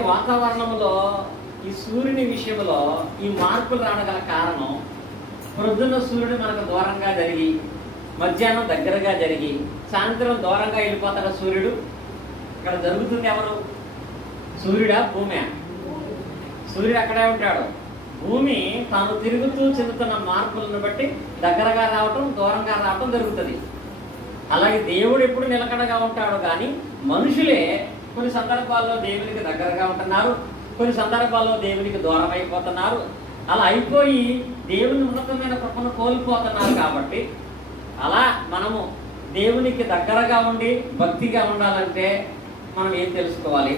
వాతావరణంలో ఈ సూర్యుని విషయంలో ఈ మార్పులు రావడం కారణం ప్రొద్దున్న సూర్యుడు మనకు దూరంగా జరిగి మధ్యాహ్నం దగ్గరగా జరిగి సాయంత్రం దూరంగా వెళ్ళిపోతాడు సూర్యుడు. ఇక్కడ జరుగుతుంది ఎవరు? సూర్యుడా భూమి? సూర్యుడు అక్కడే ఉంటాడు. భూమి తాను తిరుగుతూ చెందుతున్న మార్పులను బట్టి దగ్గరగా రావటం దూరంగా రావటం జరుగుతుంది. అలాగే దేవుడు ఎప్పుడు నిలకడగా ఉంటాడు, కానీ మనుషులే కొన్ని సందర్భాల్లో దేవునికి దగ్గరగా ఉంటున్నారు, కొన్ని సందర్భాల్లో దేవునికి దూరం అయిపోతున్నారు. అలా అయిపోయి దేవుని ఉన్నతమైన కృపను కోల్పోతున్నారు. కాబట్టి అలా మనము దేవునికి దగ్గరగా ఉండి భక్తిగా ఉండాలంటే మనం ఏం తెలుసుకోవాలి?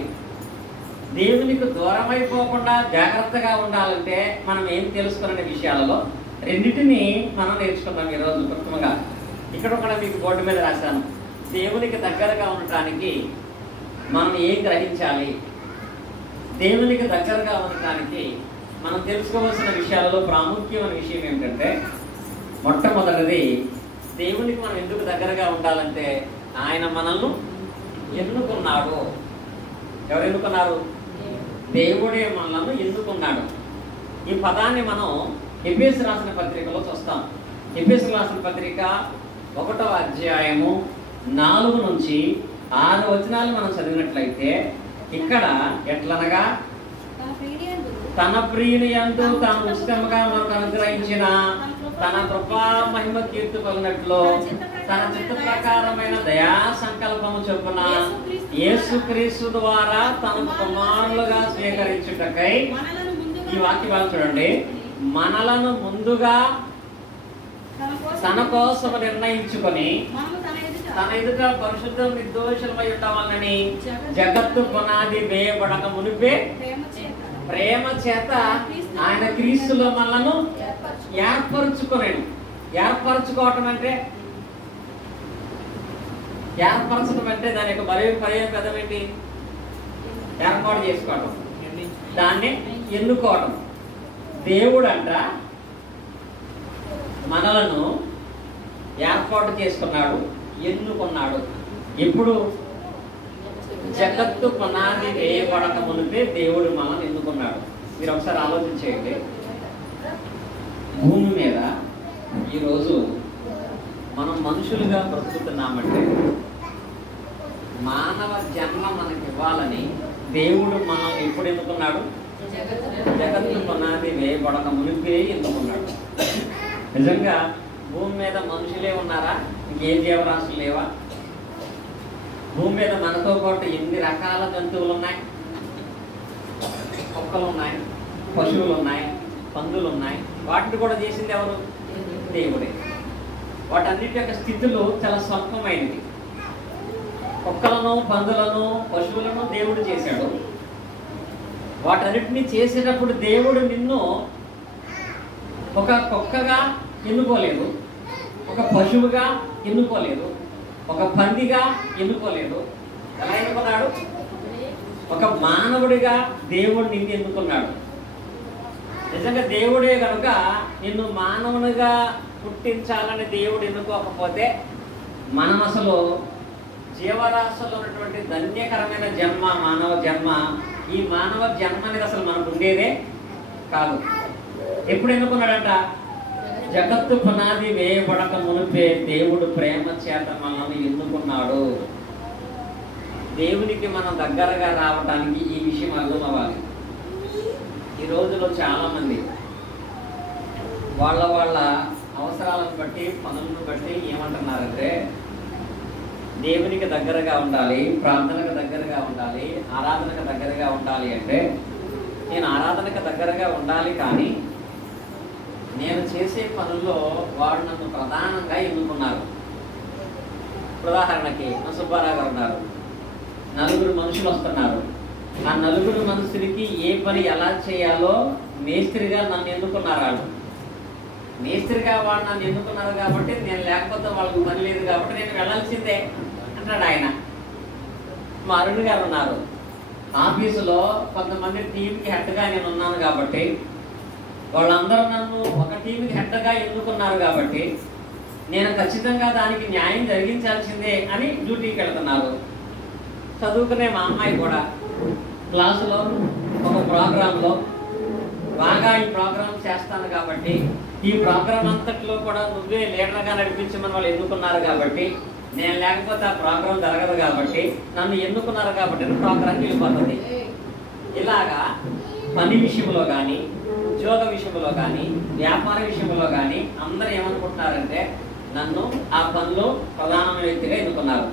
దేవునికి దూరం అయిపోకుండా జాగ్రత్తగా ఉండాలంటే మనం ఏం తెలుసుకునే విషయాలలో రెండింటినీ మనం నేర్చుకున్నాం ఈరోజు. ప్రథమంగా ఇక్కడ కూడా మీకు బోర్డు మీద రాశాను. దేవునికి దగ్గరగా ఉండటానికి మనం ఏం గ్రహించాలి? దేవునికి దగ్గరగా ఉండటానికి మనం తెలుసుకోవాల్సిన విషయాలలో ప్రాముఖ్యమైన విషయం ఏమిటంటే, మొట్టమొదటిది దేవునికి మనం ఎందుకు దగ్గరగా ఉండాలంటే ఆయన మనల్ని ఎన్నుకున్నాడు. ఎవరు ఎన్నుకున్నారు? దేవుడే మనల్ని ఎన్నుకున్నాడు. ఈ పదాన్ని మనం ఎఫెసు రాసిన పత్రికలో చూస్తాం. ఎఫెసు రాసిన పత్రిక 1వ అధ్యాయము 4 నుంచి 6 వచనాలు మనం చదివినట్లయితే ఇక్కడ ఎట్లనగా, తన ప్రియుని యందు తాను ఉచితముగా మనకు అనుగ్రహించిన తన కృపా మహిమ కీర్తి పొందినట్లు తన చిత్త ప్రకారమైన దయా సంకల్పము చొప్పున యేసుక్రీస్తు ద్వారా తన కుమారులుగా స్వీకరించుటకై, ఈ వాక్యాలు చూడండి, మనలను ముందుగా తన కోసం నిర్ణయించుకొని తన ఎదుట పరిశుద్ధ నిర్దోషులమై ఉండవాలని జగత్తు పునాది వేయబడక మునిపే ప్రేమ చేత ఆయన క్రీస్తులో మనలను ఏర్పరచుకునేను. ఏర్పరచుకోవటం అంటే దాని యొక్క పర్యాయ పదం ఏంటి? ఏర్పాటు చేసుకోవటం, దాన్ని ఎన్నుకోవటం. దేవుడు అంట మనలను ఏర్పాటు చేసుకున్నాడు, ఎన్నుకున్నాడు. ఎప్పుడు? జగత్తు పునాది వేయబడక మునిపే దేవుడు మనల్ని ఎన్నుకున్నాడు. మీరు ఒకసారి ఆలోచించేయండి. భూమి మీద ఈరోజు మనం మనుషులుగా బ్రతుకుతున్నామంటే మానవ జన్మ మనకి ఇవ్వాలని దేవుడు మనల్ని ఎప్పుడు ఎన్నుకున్నాడు? జగత్తు పునాది వేయబడక మునిపే ఎన్నుకున్నాడు. నిజంగా భూమి మీద మనుషులే ఉన్నారా? ఇంకేం జీవరాశులు లేవా? భూమి మీద మనతో పాటు ఎన్ని రకాల జంతువులు ఉన్నాయి? కుక్కలు ఉన్నాయి, పశువులు ఉన్నాయి, పందులు ఉన్నాయి. వాటిని కూడా చేసింది ఎవరు? దేవుడే. వాటన్నిటి యొక్క స్థితులు చాలా స్వల్పమైనవి. కుక్కలను, పందులను, పశువులను దేవుడు చేశాడు. వాటన్నిటిని చేసేటప్పుడు దేవుడు నిన్ను ఒక కుక్కగా ఎన్నుకోలేదు, ఒక పశువుగా ఎన్నుకోలేదు, ఒక పందిగా ఎన్నుకోలేదు. ఎలా ఎన్నుకున్నాడు? ఒక మానవుడిగా దేవుడు నిన్ను ఎన్నుకున్నాడు. నిజంగా దేవుడే కనుక నిన్ను మానవునిగా పుట్టించాలని దేవుడు ఎన్నుకోకపోతే మనం అసలు జీవరాశుల్లో ఉన్నటువంటి ధన్యకరమైన జన్మ, మానవ జన్మ, ఈ మానవ జన్మ అనేది అసలు మనకు ఉండేదే కాదు. ఎప్పుడు ఎన్నుకున్నాడంట? జగత్తు పునాది వేయబడక మునిపే దేవుడు ప్రేమ చేత మనల్ని ఎన్నుకున్నాడు. దేవునికి మనం దగ్గరగా రావడానికి ఈ విషయం అర్థం అవ్వాలి. ఈ రోజులో చాలా మంది వాళ్ళ అవసరాలను బట్టి, పనులను బట్టి ఏమంటున్నారంటే దేవునికి దగ్గరగా ఉండాలి, ప్రార్థనకు దగ్గరగా ఉండాలి, ఆరాధనకు దగ్గరగా ఉండాలి. అంటే నేను ఆరాధనకు దగ్గరగా ఉండాలి, కానీ నేను చేసే పనుల్లో వాడు నన్ను ప్రధానంగా ఎన్నుకున్నారు. ఉదాహరణకి మా సుబ్బారావు గారు ఉన్నారు, 4 మనుషులు వస్తున్నారు. ఆ 4 మనుషులకి ఏ పని ఎలా చేయాలో మేస్త్రిగా నన్ను ఎన్నుకున్నారు. వాళ్ళు మేస్త్రిగా వాళ్ళు నన్ను ఎన్నుకున్నారు కాబట్టి నేను లేకపోతే వాళ్ళకి పని లేదు కాబట్టి నేను వెళ్ళాల్సిందే అంటాడు ఆయన. మా అరుణ్ గారు ఉన్నారు, ఆఫీసులో కొంతమంది టీంకి హెడ్గా నేను ఉన్నాను కాబట్టి వాళ్ళందరూ నన్ను ఒక టీంకి హెడ్గా ఎన్నుకున్నారు కాబట్టి నేను ఖచ్చితంగా దానికి న్యాయం జరిగించాల్సిందే అని డ్యూటీకి వెళ్తున్నారు. చదువుకునే మా అమ్మాయి కూడా క్లాసులో ఒక ప్రోగ్రాంలో బాగా ఈ ప్రోగ్రాం చేస్తాను కాబట్టి ఈ ప్రోగ్రాం అంతట్లో కూడా నువ్వే లీడర్గా నడిపించమని వాళ్ళు ఎన్నుకున్నారు కాబట్టి నేను లేకపోతే ఆ ప్రోగ్రాం జరగదు కాబట్టి నన్ను ఎన్నుకున్నారు కాబట్టి ప్రోగ్రాం వెళ్ళిపోతుంది. ఇలాగా పని విషయంలో కానీ, ఉద్యోగ విషయంలో కానీ, వ్యాపార విషయంలో కానీ అందరూ ఏమనుకుంటున్నారంటే నన్ను ఆ పనిలో ప్రధానమైన వ్యక్తిగా ఎన్నుకున్నారు,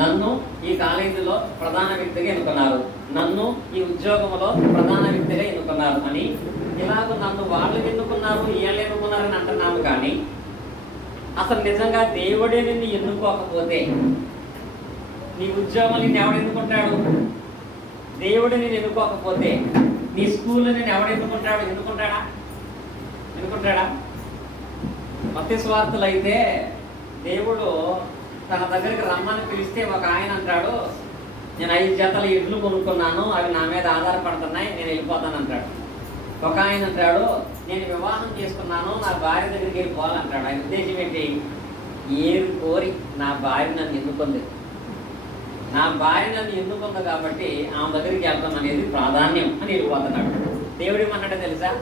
నన్ను ఈ కాలేజీలో ప్రధాన వ్యక్తిగా ఎన్నుకున్నారు, నన్ను ఈ ఉద్యోగంలో ప్రధాన వ్యక్తిగా ఎన్నుకున్నారు అని ఇలాగ నన్ను వాళ్ళు ఎన్నుకున్నారు వీళ్ళు ఎన్నుకున్నారని అంటున్నాము. కానీ అసలు నిజంగా దేవుడే నిన్ను ఎన్నుకోకపోతే నీ ఉద్యోగం నిన్ను ఎవడు ఎన్నుకుంటాడు? దేవుడు నేను ఎన్నుకోకపోతే నీ స్కూల్లో నేను ఎవడు ఎన్నుకుంటాడు? ఎన్నుకుంటాడా? మత్తయి సువార్తలు అయితే దేవుడు తన దగ్గరికి రమ్మని పిలిస్తే ఒక ఆయన అంటాడు, నేను 5 జతల ఎడ్లు కొనుక్కున్నాను, అవి నా మీద ఆధారపడుతున్నాయి, నేను వెళ్ళిపోతాను అంటాడు. ఒక ఆయన అంటాడు, నేను వివాహం చేసుకున్నాను, నా భార్య దగ్గరికి వెళ్ళిపోవాలంటాడు. ఆయన ఉద్దేశం ఏంటి? ఏది కోరి నా భార్య నన్ను ఎన్నుకుంది, నా భార్య నన్ను ఎన్నుకుంది కాబట్టి ఆమె దగ్గరికి వెళ్తాం అనేది ప్రాధాన్యం అని వెళ్ళిపోతున్నాడు. దేవుడు ఏమన్నాడో తెలుసా?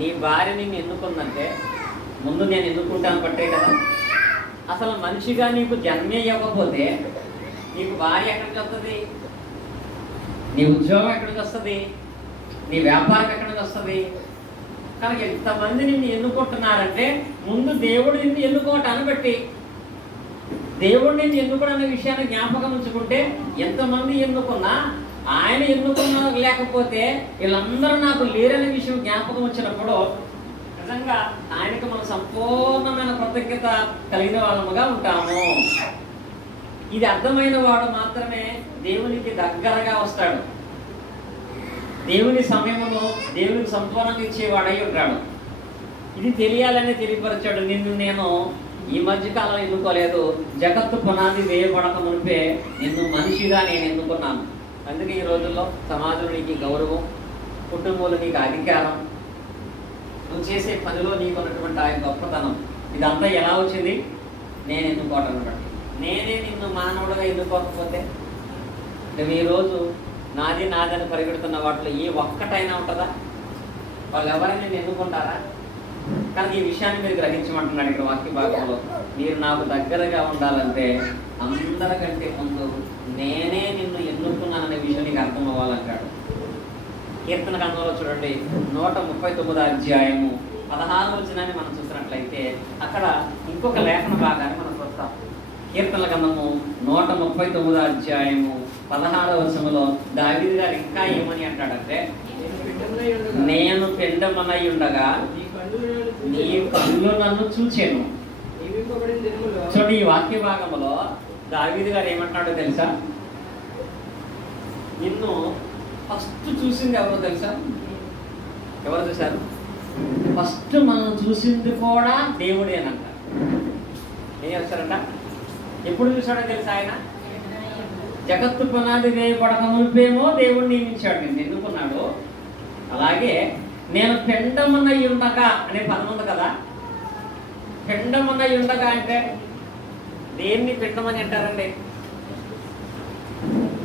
నీ భార్య నిన్ను ఎన్నుకుందంటే ముందు నేను ఎన్నుకుంటాను పట్టే కదా. అసలు మనిషిగా నీకు జన్మే ఇవ్వకపోతే నీకు భార్య ఎక్కడికి వస్తుంది? నీ ఉద్యోగం ఎక్కడికి వస్తుంది? నీ వ్యాపారం ఎక్కడికి వస్తుంది? కనుక ఎంతమంది నిన్ను ఎన్నుకుంటున్నారంటే ముందు దేవుడు నిన్ను ఎన్నుకోవటాన్ని బట్టి. దేవుడు నిన్ను ఎన్నుకోవడం అనే విషయాన్ని జ్ఞాపకం ఉంచుకుంటే ఎంతమంది ఎన్నుకున్నా ఆయన ఎన్నుకున్నా లేకపోతే వీళ్ళందరూ నాకు లేరనే విషయం జ్ఞాపకం వచ్చినప్పుడు నిజంగా ఆయనకు మనం సంపూర్ణమైన కృతజ్ఞత కలిగిన వాళ్ళముగా ఉంటాము. ఇది అర్థమైన వాడు మాత్రమే దేవునికి దగ్గరగా వస్తాడు, దేవుని సమయమును దేవునికి సంపూర్ణంగా ఇచ్చేవాడై ఉంటాడు. ఇది తెలియాలని తెలియపరిచాడు. నిన్ను నేను ఈ మధ్యకాలంలో ఎన్నుకోలేదు, జగత్తు పునాది వేయబడక మునిపే నిన్ను మనిషిగా నేను ఎన్నుకున్నాను. అందుకే ఈ రోజుల్లో సమాజంలో నీకు గౌరవం, కుటుంబంలో నీకు అధికారం, నువ్వు చేసే పనిలో నీకు ఉన్నటువంటి ఆయన గొప్పతనం, ఇదంతా ఎలా వచ్చింది? నేను ఎన్నుకోవటం బట్టి. నేనే నిన్ను మానవుడుగా ఎన్నుకోకపోతే నువ్వు ఈరోజు నాది నాదని పరిగెడుతున్న వాటిలో ఏ ఒక్కటైనా ఉంటుందా? వాళ్ళు ఎవరైనా నిన్ను ఎన్నుకుంటారా? కానీ ఈ విషయాన్ని మీరు గ్రహించమంటున్నాడు ఇక్కడ వాక్య భాగంలో. మీరు నాకు దగ్గరగా ఉండాలంటే అందరికంటే ముందు నేనే నిన్ను ఎన్నుకున్నాననే విషయం నీకు అర్థం అవ్వాలంటాడు. కీర్తన గ్రంథంలో చూడండి 139వ అధ్యాయము 16వ వచనాన్ని మనం చూసినట్లయితే అక్కడ ఇంకొక లేఖన భాగాన్ని మనం చూస్తాం. కీర్తన గ్రంథము 139వ అధ్యాయము 16వ వచనంలో దావీదు గారు ఇంకా ఏమని అంటాడంటే, నేను పిండమనై ఉండగా నీ కళ్ళు నన్ను చూచెను. చూడండి ఈ వాక్య భాగంలో దావీదు గారు ఏమంటాడో తెలుసా? నిన్ను ఫస్ట్ చూసింది ఎవరో తెలుసా? ఎవరు చూశారు? ఫస్ట్ మనం చూసింది కూడా దేవుడేనంట. ఏం చేస్తారంట? ఎప్పుడు చూశాడో తెలుసా? ఆయన జగత్తు పునాది వేయబడక మునిపేమో దేవుడు నియమించాడు, నిన్ను ఎన్నుకున్నాడు. అలాగే నేను పెండమునై ఉండగా అనే పదం ఉంది కదా. పెండమునై ఉండగా అంటే దేన్ని పిండమని అంటారండి?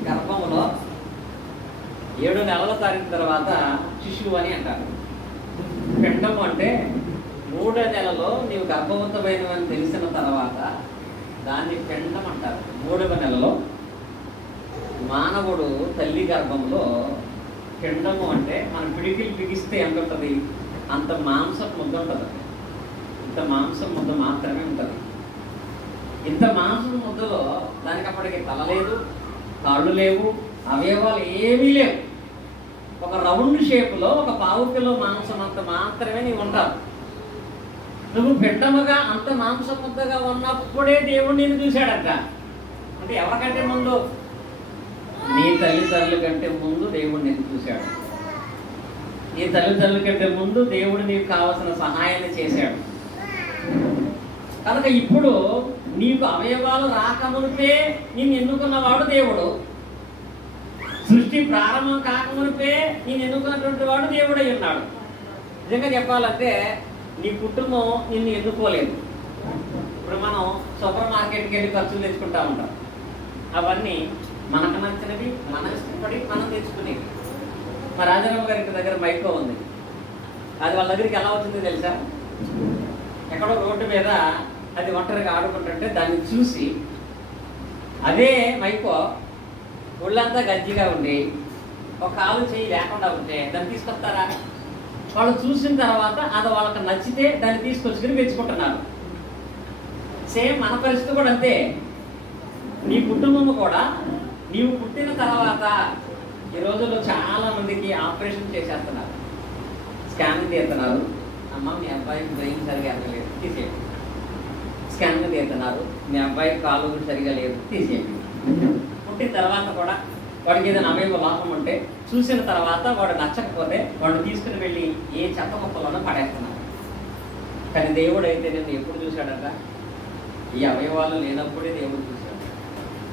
గర్భములో 7 నెలలు తారిన తర్వాత శిశువు అని అంటారు. పిండము అంటే 3వ నెలలో నీవు గర్భవంతమైనవని తెలిసిన తర్వాత దాన్ని పిండం అంటారు. 3వ నెలలో మానవుడు తల్లి గర్భంలో పిండము అంటే మన పిడికిలు బిగిస్తే ఎంత ఉంటుంది? అంత మాంసం ముద్ద ఉంటుంది. ఇంత మాంసం ముద్ద మాత్రమే ఉంటుంది. ఇంత మాంసం ముద్దలో దానికి అప్పటికి తల లేదు, కాళ్ళు లేవు, అవయవాలు ఏమీ లేవు. ఒక రౌండ్ షేప్లో 1 పావు కిలో మాంసం అంత మాత్రమే నీవు ఉంటావు. నువ్వు పిండముగా అంత మాంసం ముద్దగా ఉన్నప్పుడే దేవుడు నిన్ను చూశాడట. అంటే ఎవరికంటే ముందు? నీ తల్లిదండ్రుల కంటే ముందు దేవుడు నిన్ను చూశాడు. నీ తల్లిదండ్రుల కంటే ముందు దేవుడు నీకు కావలసిన సహాయాన్ని చేశాడు. కనుక ఇప్పుడు నీకు అవయవాలు రాకమునిపే నిన్ను ఎన్నుకున్నవాడు దేవుడు. సృష్టి ప్రారంభం కాకమునిపే నిన్ను ఎన్నుకున్నటువంటి వాడు దేవుడై ఉన్నాడు. నిజంగా చెప్పాలంటే నీ కుటుంబం నిన్ను ఎన్నుకోలేదు. ఇప్పుడు మనం సూపర్ మార్కెట్కి వెళ్ళి ఖర్చులు తెచ్చుకుంటా ఉంటాం. అవన్నీ మనకు నచ్చినవి మనం ఇష్టపడి మనం తెచ్చుకునేవి. మా రాజారావు గారి ఇంటి దగ్గర మైకో ఉంది. అది వాళ్ళ దగ్గరికి ఎలా వచ్చిందో తెలుసా? ఎక్కడో రోడ్డు మీద అది ఒంటరిగా ఆడుకుంటుంటే దాన్ని చూసి, అదే మైకో ఒళ్ళంతా గజ్జిగా ఉండి ఒక కాలు చేయి లేకుండా ఉంటే దాన్ని తీసుకొస్తారా? వాళ్ళు చూసిన తర్వాత అది వాళ్ళకి నచ్చితే దాన్ని తీసుకొచ్చుకుని పెంచుకుంటున్నారు. సేమ్ మన పరిస్థితి కూడా అంతే. నీ కుటుంబం కూడా నీవు పుట్టిన తర్వాత ఈ రోజుల్లో చాలా మందికి ఆపరేషన్ చేసేస్తున్నారు, స్కాన్ తీస్తున్నారు. అమ్మ మీ అబ్బాయికి బ్రెయిన్ సరిగా ఎక్కలేదు, తీసేయండి. స్కాన్ తీస్తున్నారు, మీ అబ్బాయికి కాలు సరిగా లేదు, తీసేయండి. పుట్టిన తర్వాత కూడా వాడికి ఏదైనా అవయవ లోపం ఉంటే చూసిన తర్వాత వాడు నచ్చకపోతే వాడిని తీసుకుని వెళ్ళి ఏ చెత్త మొక్కలోనో పడేస్తున్నారు. కానీ దేవుడు అయితే నేను ఎప్పుడు చూశాడట? ఈ అవయవాలు లేనప్పుడే దేవుడు చూశాడు.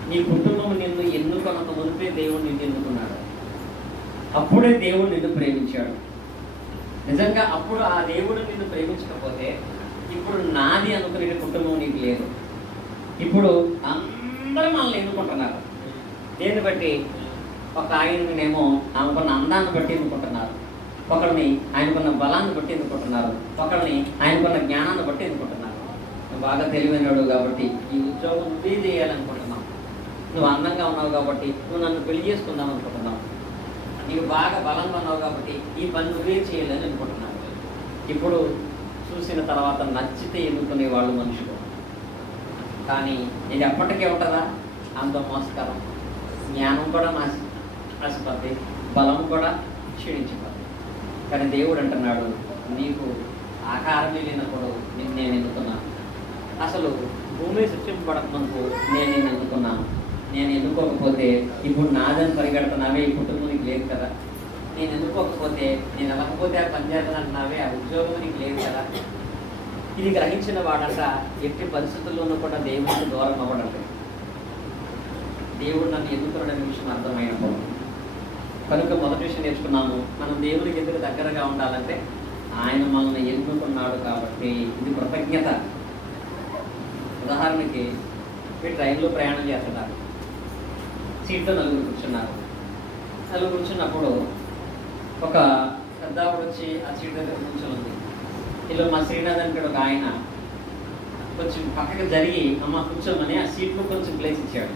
నీ కుటుంబం నిన్ను ఎన్నుకొనక మునిపే దేవుడు నిన్ను ఎన్నుకున్నాడు. అప్పుడే దేవుడు నిన్ను ప్రేమించాడు. నిజంగా అప్పుడు ఆ దేవుడు నిన్ను ప్రేమించకపోతే ఇప్పుడు నాది అనుకునే కుటుంబం నీకు లేదు. ఇప్పుడు అందరూ మనల్ని ఎన్నుకుంటున్నారు. దేన్ని బట్టి? ఒక ఆయననేమో ఆమెకున్న అందాన్ని బట్టి ఎన్నుకుంటున్నారు, ఒకరిని ఆయనకున్న బలాన్ని బట్టి ఎన్నుకుంటున్నారు, ఒకరిని ఆయనకున్న జ్ఞానాన్ని బట్టి ఎన్నుకుంటున్నారు. నువ్వు బాగా తెలివైనడు కాబట్టి ఈ ఉద్యోగం నువ్వే చేయాలనుకుంటున్నావు. నువ్వు అందంగా ఉన్నావు కాబట్టి నువ్వు నన్ను పెళ్లి చేసుకుందాం అనుకుంటున్నావు. నీకు బాగా బలంగా ఉన్నావు కాబట్టి ఈ పని నువ్వే చేయాలని అనుకుంటున్నావు. ఇప్పుడు చూసిన తర్వాత నచ్చితే ఎన్నుకునే వాళ్ళు మనుషులు. కానీ ఇది ఎప్పటికీ ఉంటుందా? అంత మోసకరం. జ్ఞానం కూడా నశిపోద్ది, బలం కూడా క్షీణించిపోద్ది. కానీ దేవుడు అంటున్నాడు, నీకు ఆకారమే లేనప్పుడు నేను ఎన్నుకున్నాను. అసలు భూమి సృష్టింపబడకముందు నేను నిన్ను ఎన్నుకున్నాను. నేను ఎన్నుకోకపోతే ఇప్పుడు నాదని పరిగెడుతున్నావే, ఈ కుటుంబం నీకు లేదు కదా. నేను ఎన్నుకోకపోతే, నేను వెళ్ళకపోతే ఆ పని చేస్తానంటున్నావే, ఆ ఉద్యోగం నీకు లేదు కదా. ఇది గ్రహించిన వాడంట ఎట్టి పరిస్థితుల్లోనూ కూడా దేవుడికి దూరం అవ్వడండి. దేవుడు నన్ను ఎన్నుకున్నాడనే విషయం అర్థమైనప్పుడు కనుక మొదటి విషయం నేర్చుకున్నాము, మనం దేవునికి ఎందుకు దగ్గరగా ఉండాలంటే ఆయన మనల్ని ఎన్నుకున్నాడు కాబట్టి. ఇది కృతజ్ఞత. ఉదాహరణకి మీరు ట్రైన్లో ప్రయాణం చేస్తున్నారు, సీట్లో నలుగురు కూర్చున్నారు. నలుగురు కూర్చున్నప్పుడు ఒక పెద్దవాడు వచ్చి ఆ సీట్ దగ్గర కూర్చొని, ఇలా మా శ్రీనాథ్ అంటే ఒక ఆయన కొంచెం పక్కకి జరిగి అమ్మ కూర్చోమని ఆ సీట్లో కొంచెం ప్లేస్ ఇచ్చాడు.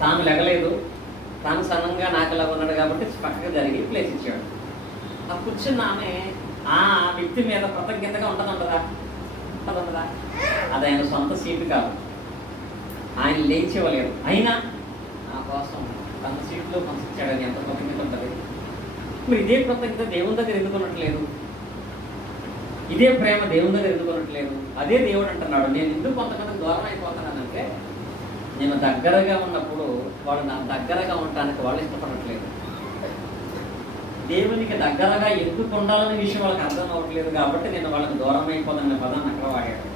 తాను లెగలేదు, తాను సన్నంగా నాకులా ఉన్నాడు కాబట్టి పక్కకి జరిగి ప్లేస్ ఇచ్చాడు. ఆ కూర్చున్న ఆమె ఆ వ్యక్తి మీద కృతజ్ఞతగా ఉంటుందా? అది ఆయన సొంత సీటు కాదు, ఆయన లేచేవలేరు. అయినా నా కోసం తన సీట్లో పంపించాడని ఎంత కృతజ్ఞత ఉంటుంది. మరి ఇదే కృతజ్ఞత దేవుని దగ్గర ఎందుకున్నట్లేదు? ఇదే ప్రేమ దేవుని దగ్గర ఎందుకున్నట్లేదు? అదే దేవుడు అంటున్నాడు, నేను ఎందుకు కొంతమంది దూరం అయిపోతున్నానంటే నేను దగ్గరగా ఉన్నప్పుడు వాడు నా దగ్గరగా ఉండటానికి వాళ్ళు ఇష్టపడట్లేదు. దేవునికి దగ్గరగా ఎందుకు ఉండాలనే విషయం వాళ్ళకి అర్థం అవ్వట్లేదు కాబట్టి నేను వాళ్ళకి దూరం అయిపోదన్న పదాన్ని అక్కడ వాడాడు.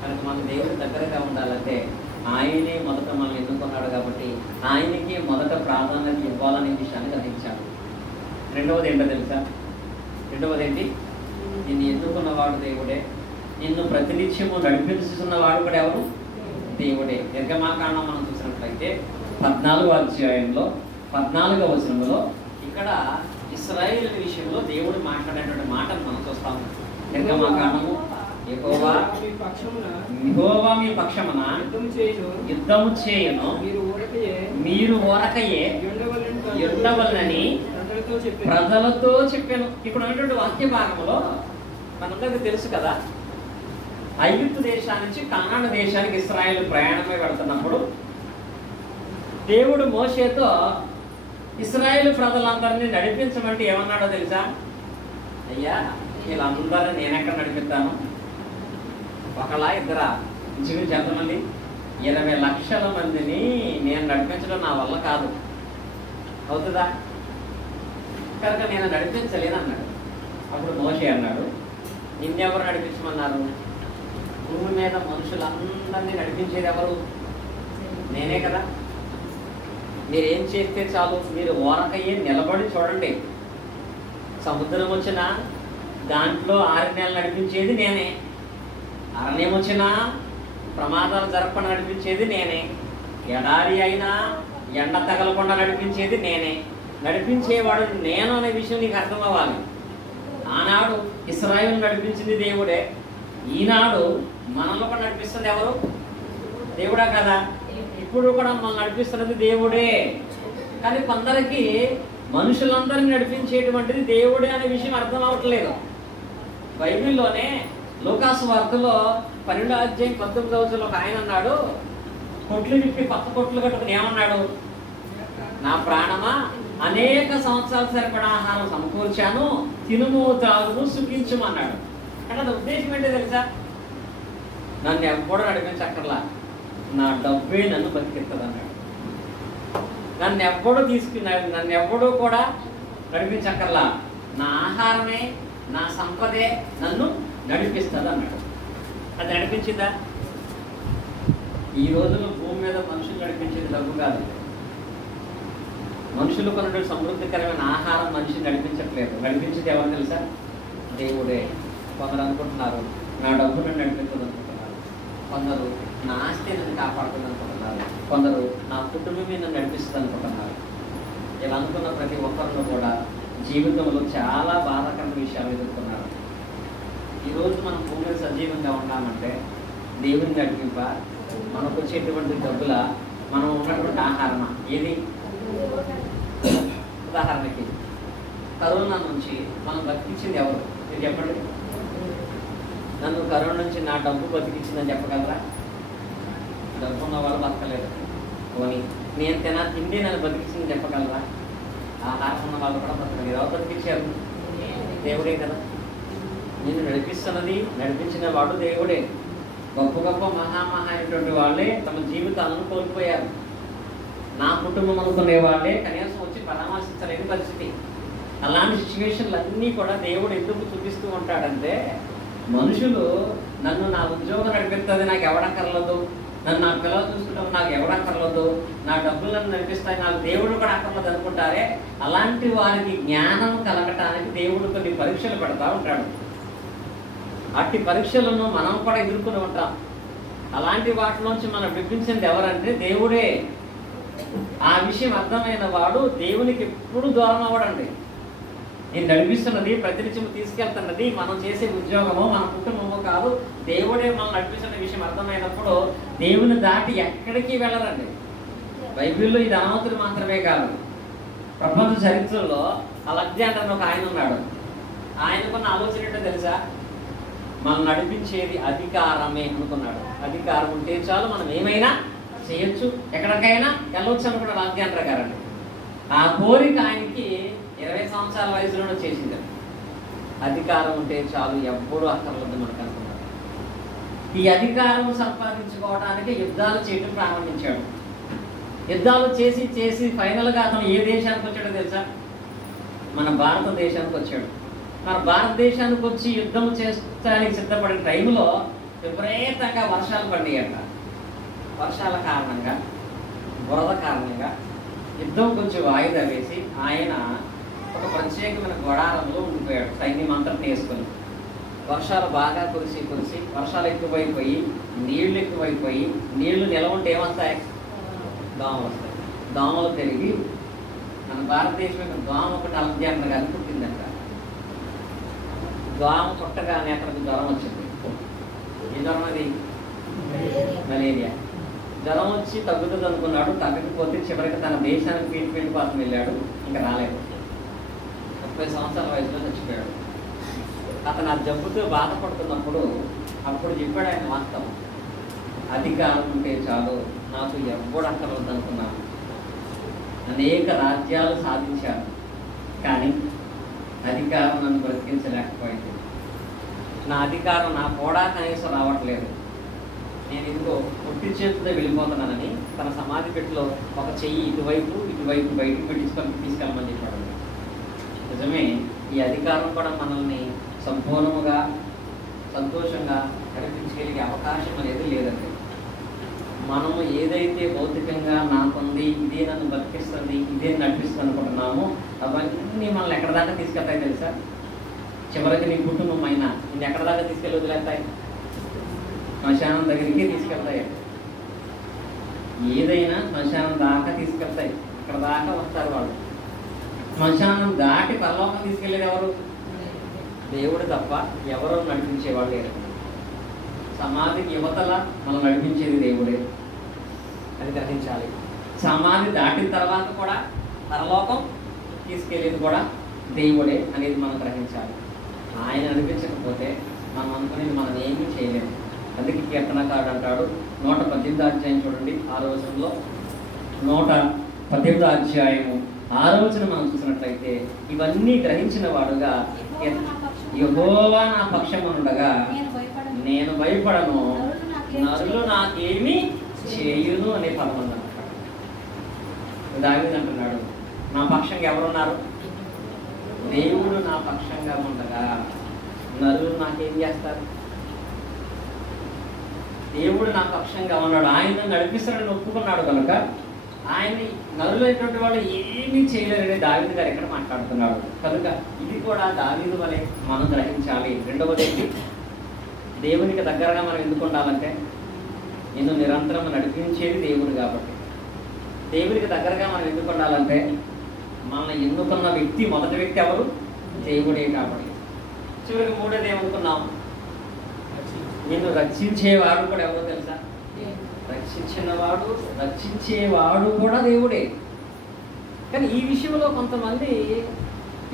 కనుక మనకు దేవుడి దగ్గరగా ఉండాలంటే ఆయనే మొదట మనల్ని ఎన్నుకున్నాడు కాబట్టి ఆయనకి మొదట ప్రాధాన్యత ఇవ్వాలనే విషయాన్ని గ్రహించాడు. రెండవది ఏంటో తెలుసా? రెండవది ఏంటి? నిన్ను ఎన్నుకున్నవాడు దేవుడే, నిన్ను ప్రతినిత్యము నడిపిస్తున్నవాడు కూడా ఎవరు? దేవుడే. నిర్గమాకాండం మనం చూసినట్లయితే 14వ అధ్యాయంలో 14వ వచనంలో ఇక్కడ ఇశ్రాయేలు విషయంలో దేవుడు మాట్లాడేటువంటి మాటను మనం చూస్తాము. నిర్గమాకాండము, యెహోవా మీ పక్షమున యుద్ధము చేయను, మీరు ఊరకయే యుద్ధవలనని ప్రజలతో చెప్పాను. ఇప్పుడు ఉన్నటువంటి వాక్య భాగంలో మనందరికీ తెలుసు కదా, ఐగుప్తు దేశాన్ని నుంచి కానాను దేశానికి ఇశ్రాయేలు ప్రయాణమై వెళుతున్నప్పుడు దేవుడు మోషేతో ఇశ్రాయేలు ప్రజలందరినీ నడిపించమంటే ఏమన్నాడో తెలుసా? అయ్యా వీళ్ళందరినీ నేనెక్కడ నడిపిస్తాను? ఒకలా ఇద్దరా? ఇంచుమించు ఎంతమంది? 20 లక్షల మందిని నేను నడిపించడం నా వల్ల కాదు, అవుతుందా? కనుక నేను నడిపించలేను అన్నాడు. అప్పుడు మోషే అన్నాడు, నిన్నెవరు నడిపించమన్నారు? భూమి మీద మనుషులందరినీ నడిపించేది ఎవరు? నేనే కదా. మీరేం చేస్తే చాలు, మీరు ఓరకయ్యే నిలబడి చూడండి. సముద్రం వచ్చినా దాంట్లో 6 నెలలు నడిపించేది నేనే, అరణ్యం వచ్చినా ప్రమాదాలు జరపకుండా నడిపించేది నేనే, ఎడారి అయినా ఎండ తగలకుండా నడిపించేది నేనే, నడిపించేవాడు నేను అనే విషయం నీకు అర్థం అవ్వాలి. ఆనాడు ఇశ్రాయేలు నడిపించింది దేవుడే, ఈనాడు మనలో కూడా నడిపిస్తుంది ఎవరు? దేవుడా కదా. ఇప్పుడు కూడా మనల్ని నడిపిస్తున్నది దేవుడే. కానీ కొందరికి మనుషులందరినీ నడిపించేటువంటిది దేవుడే అనే విషయం అర్థం అవ్వట్లేదు. బైబిల్లోనే లూకాసు వార్తలో 12:19 ఒక ఆయన అన్నాడు, కొట్లు విప్పి కొత్త కొట్లు కట్టుకుని ఏమన్నాడు? నా ప్రాణమా, అనేక సంవత్సరాల సరిపడా ఆహారం సమకూర్చాను, తినుము త్రాగుము సుఖించుమన్నాడు. అంటే అది ఉద్దేశం ఏంటో తెలుసా? నన్ను ఎవ్వడూ నడిపించక్కర్లా, నా డబ్బే నన్ను బతికిస్తుంది అన్నాడు. నన్ను ఎవ్వడూ కూడా నడిపించక్కర్లా, నా ఆహారమే నా సంపదే నన్ను నడిపిస్తుంది అన్నాడు. అది నడిపించిందా? ఈ రోజుల్లో భూమి మీద మనుషులు నడిపించేది డబ్బు కాదు. మనుషులు కొన్నటువంటి సమృద్ధికరమైన ఆహారం మనిషిని నడిపించట్లేదు. నడిపించేది ఎవరు తెలుసా? దేవుడే. కొందరు అనుకుంటున్నారు నా డబ్బు నన్ను నడిపిస్తుంది అనుకుంటున్నారు, కొందరు నా ఆస్తి నన్ను కాపాడుతుంది అనుకుంటున్నారు, కొందరు నా కుటుంబమే నన్ను నడిపిస్తుంది అనుకుంటున్నారు. ఇలా అనుకున్న ప్రతి ఒక్కరిలో కూడా జీవితంలో చాలా బాధాకరమైన విషయాలు ఎదుర్కొన్నారు. ఈరోజు మనం భూమి మీద సజీవంగా ఉన్నామంటే దేవుని నడిపింప, మనకు వచ్చేటువంటి డబ్బుల, మనం ఉన్నటువంటి ఆహారమా? ఏది? ఉదాహరణకి కరోనా నుంచి మనం బతికించింది ఎవరు? మీరు చెప్పండి. నన్ను కరోనా నుంచి నా డబ్బు బతికించిందని చెప్పగలరా? డబ్బు ఉన్న వాళ్ళు బతకలేదు. పోనీ నేను తిండి నన్ను బతికించిందని చెప్పగలరా? ఆహారం ఉన్న వాళ్ళు కూడా బతకలేదు. ఎవరు బతికించారు? దేవుడే కదా. నేను నడిపించిన వాడు దేవుడే. గొప్ప గొప్ప అయినటువంటి వాళ్ళే తమ జీవితాలను కోల్పోయారు. నా కుటుంబం అనుకునే వాళ్ళే కనీసం వచ్చి పరామర్శించలేని పరిస్థితి. అలాంటి సిచ్యువేషన్లు అన్నీ కూడా దేవుడు ఎందుకు చూపిస్తూ ఉంటాడంటే, మనుషులు నన్ను నా ఉద్యోగం నడిపిస్తుంది, నాకు ఎవడక్కర్లేదు, నన్ను నా పిల్లలు చూసుకుంటాం, నాకు ఎవడక్కర్లేదు, నా డబ్బులు నన్ను నడిపిస్తాయి, నాకు దేవుడు కూడా అక్కర్లేదు అనుకుంటారే, అలాంటి వారికి జ్ఞానం కలగటానికి దేవుడు కొన్ని పరీక్షలు పెడతా ఉంటాడు. అట్టి పరీక్షలను మనం కూడా ఎదుర్కొని ఉంటాం. అలాంటి వాటిలోంచి మనం విడిపించింది ఎవరంటే దేవుడే. ఆ విషయం అర్థమైన వాడు దేవునికి ఎప్పుడు దూరం అవ్వడండి. నేను నడిపిస్తున్నది, ప్రతినిత్యం తీసుకెళ్తున్నది మనం చేసే ఉద్యోగమో మన కుటుంబమో కాదు, దేవుడే మనం నడిపిస్తున్న విషయం అర్థమైనప్పుడు దేవుని దాటి ఎక్కడికి వెళ్ళరండి. బైబిల్లో ఇది అనుమతులు మాత్రమే కాదు, ప్రపంచ చరిత్రలో అలెగ్జాండర్ ఒక ఆయన ఉన్నాడు. ఆయనకున్న ఆలోచన ఏంటో తెలుసా? మనం నడిపించేది అధికారమే అనుకున్నాడు. అధికారం ఉంటే చాలు, మనం ఏమైనా చేయొచ్చు, ఎక్కడికైనా వెళ్ళవచ్చు అనుకున్నాడు అలెగ్జాండర్ గారండి. ఆ కోరిక ఆయనకి 20 సంవత్సరాల వయసులోనే చేసింది. అధికారం ఉంటే చాలు, ఎప్పుడూ అక్కర్లేదు మనకు అనుకున్నాడు. ఈ అధికారం సంపాదించుకోవడానికి యుద్ధాలు చేయడం ప్రారంభించాడు. యుద్ధాలు చేసి చేసి ఫైనల్గా అతను ఏ దేశానికి వచ్చాడో తెలుసా? మన భారతదేశానికి వచ్చాడు. మన భారతదేశానికి వచ్చి యుద్ధం చేయడానికి సిద్ధపడిన టైంలో విపరీతంగా వర్షాలు పడినాయట. వర్షాల కారణంగా, బురద కారణంగా యుద్ధం కొంచెం వాయిదా వేసి ఆయన ఒక ప్రత్యేకమైన గొడారంలో ఉండిపోయాడు సైన్యం అంతటిని వేసుకొని. వర్షాలు బాగా కురిసి వర్షాలు ఎక్కువైపోయి నీళ్లు నిలవ ఉంటే ఏమొస్తాయి? దోమలు వస్తాయి. దోమలు పెరిగి మన భారతదేశం యొక్క దోమ ఒకటి అలెగ్జాండర్ గారికి పుట్టిందంట. దోమ పుట్టగానే అతనికి జ్వరం వచ్చింది. ఏ జ్వరం అది? మలేరియా. జ్వరం వచ్చి తగ్గుతుంది అనుకున్నాడు. తగ్గకపోతే చివరికి తన దేశానికి ట్రీట్మెంట్ కోసం వెళ్ళాడు. ఇంకా రాలేదు. 30 సంవత్సరాల వయసులో చచ్చిపోయాడు. అతను ఆ జబ్బుతో బాధపడుతున్నప్పుడు అప్పుడు చెప్పాడు ఆయన వాస్తవం. అధికారం ఉంటే చాలు, నాకు ఎవ్వడు అక్కర్లేదు అనుకున్నాను. అనేక రాజ్యాలు సాధించాను, కానీ అధికారం నన్ను బ్రతికించలేకపోయింది. నా అధికారం నా కూడా కనీసం రావట్లేదు. నేను ఇదిగో ఒట్టి చేతితో వెళ్ళిపోతున్నానని తన సమాధి పెట్టిలో ఒక చెయ్యి ఇటువైపు బయటికి తీసుకెళ్ళమని చెప్పాడు. నిజమే, ఈ అధికారం కూడా మనల్ని సంపూర్ణముగా సంతోషంగా నడిపించగలిగే అవకాశం అనేది లేదండి. మనము ఏదైతే భౌతికంగా నాకుంది, ఇదే నన్ను బతికిస్తుంది, ఇదే నడిపిస్తుంది అనుకుంటున్నామో అవన్నీ మనల్ని ఎక్కడ దాకా తీసుకెళ్తాయి తెలుసా? చివరికి నీ కుటుంబం అయినా నేను ఎక్కడ దాకా తీసుకెళ్ళి వదిలేస్తాయి? శ్మశానం దగ్గరికి తీసుకెళ్తాయి. ఏదైనా శ్మశానం దాకా తీసుకెళ్తాయి. అక్కడ దాకా వస్తారు వాళ్ళు. శ్మశానం దాటి పరలోకం తీసుకెళ్ళేది ఎవరు? దేవుడు తప్ప ఎవరో నడిపించేవాళ్ళు లేరు. సమాధికి యువతల మనం నడిపించేది దేవుడే అని గ్రహించాలి. సమాధి దాటిన తర్వాత కూడా పరలోకం తీసుకెళ్ళేది కూడా దేవుడే అనేది మనం గ్రహించాలి. ఆయన నడిపించకపోతే మనం అనుకునేది మనం ఏమీ చేయలేము. అందుకే కీర్తనకారుడు అంటాడు 118 అధ్యాయం చూడండి 6వ వచనంలో, 118 అధ్యాయము 6వ వచనం మనం చూసినట్లయితే, ఇవన్నీ గ్రహించిన వాడుగా యెహోవా నా పక్షమునుండగా నేను భయపడను, నరులు నాకేమీ చేయును అనే పదం అన్నమాట. దావీదు అంటున్నాడు, నా పక్షంగా ఎవరున్నారు? దేవుడు నా పక్షంగా ఉండగా నరులు నాకేం చేస్తారు? దేవుడు నా పక్షంగా ఉన్నాడు, ఆయన నడిపిస్తాడని ఒప్పుకున్నాడు కనుక ఆయన నరులైనటువంటి వాళ్ళు ఏమీ చేయలేరని దావీదు గారు ఎక్కడ మాట్లాడుతున్నాడు. కనుక ఇది కూడా దావీదు వలె మనం గ్రహించాలి. రెండవది ఏంటి? దేవునికి దగ్గరగా మనం ఎందుకు ఉండాలంటే, నిన్ను నిరంతరం నడిపించేది దేవుడు కాబట్టి. దేవునికి దగ్గరగా మనం ఎందుకు ఉండాలంటే, మనల్ని ఎన్నుకున్న వ్యక్తి, మొదటి వ్యక్తి ఎవరు? దేవుడే కాబట్టి. చివరికి మూడోది ఏమనుకున్నాం? నిన్ను రక్షించేవాడు కూడా ఎవరో తెలుసా? రక్షించేవాడు కూడా దేవుడే. కానీ ఈ విషయంలో కొంతమంది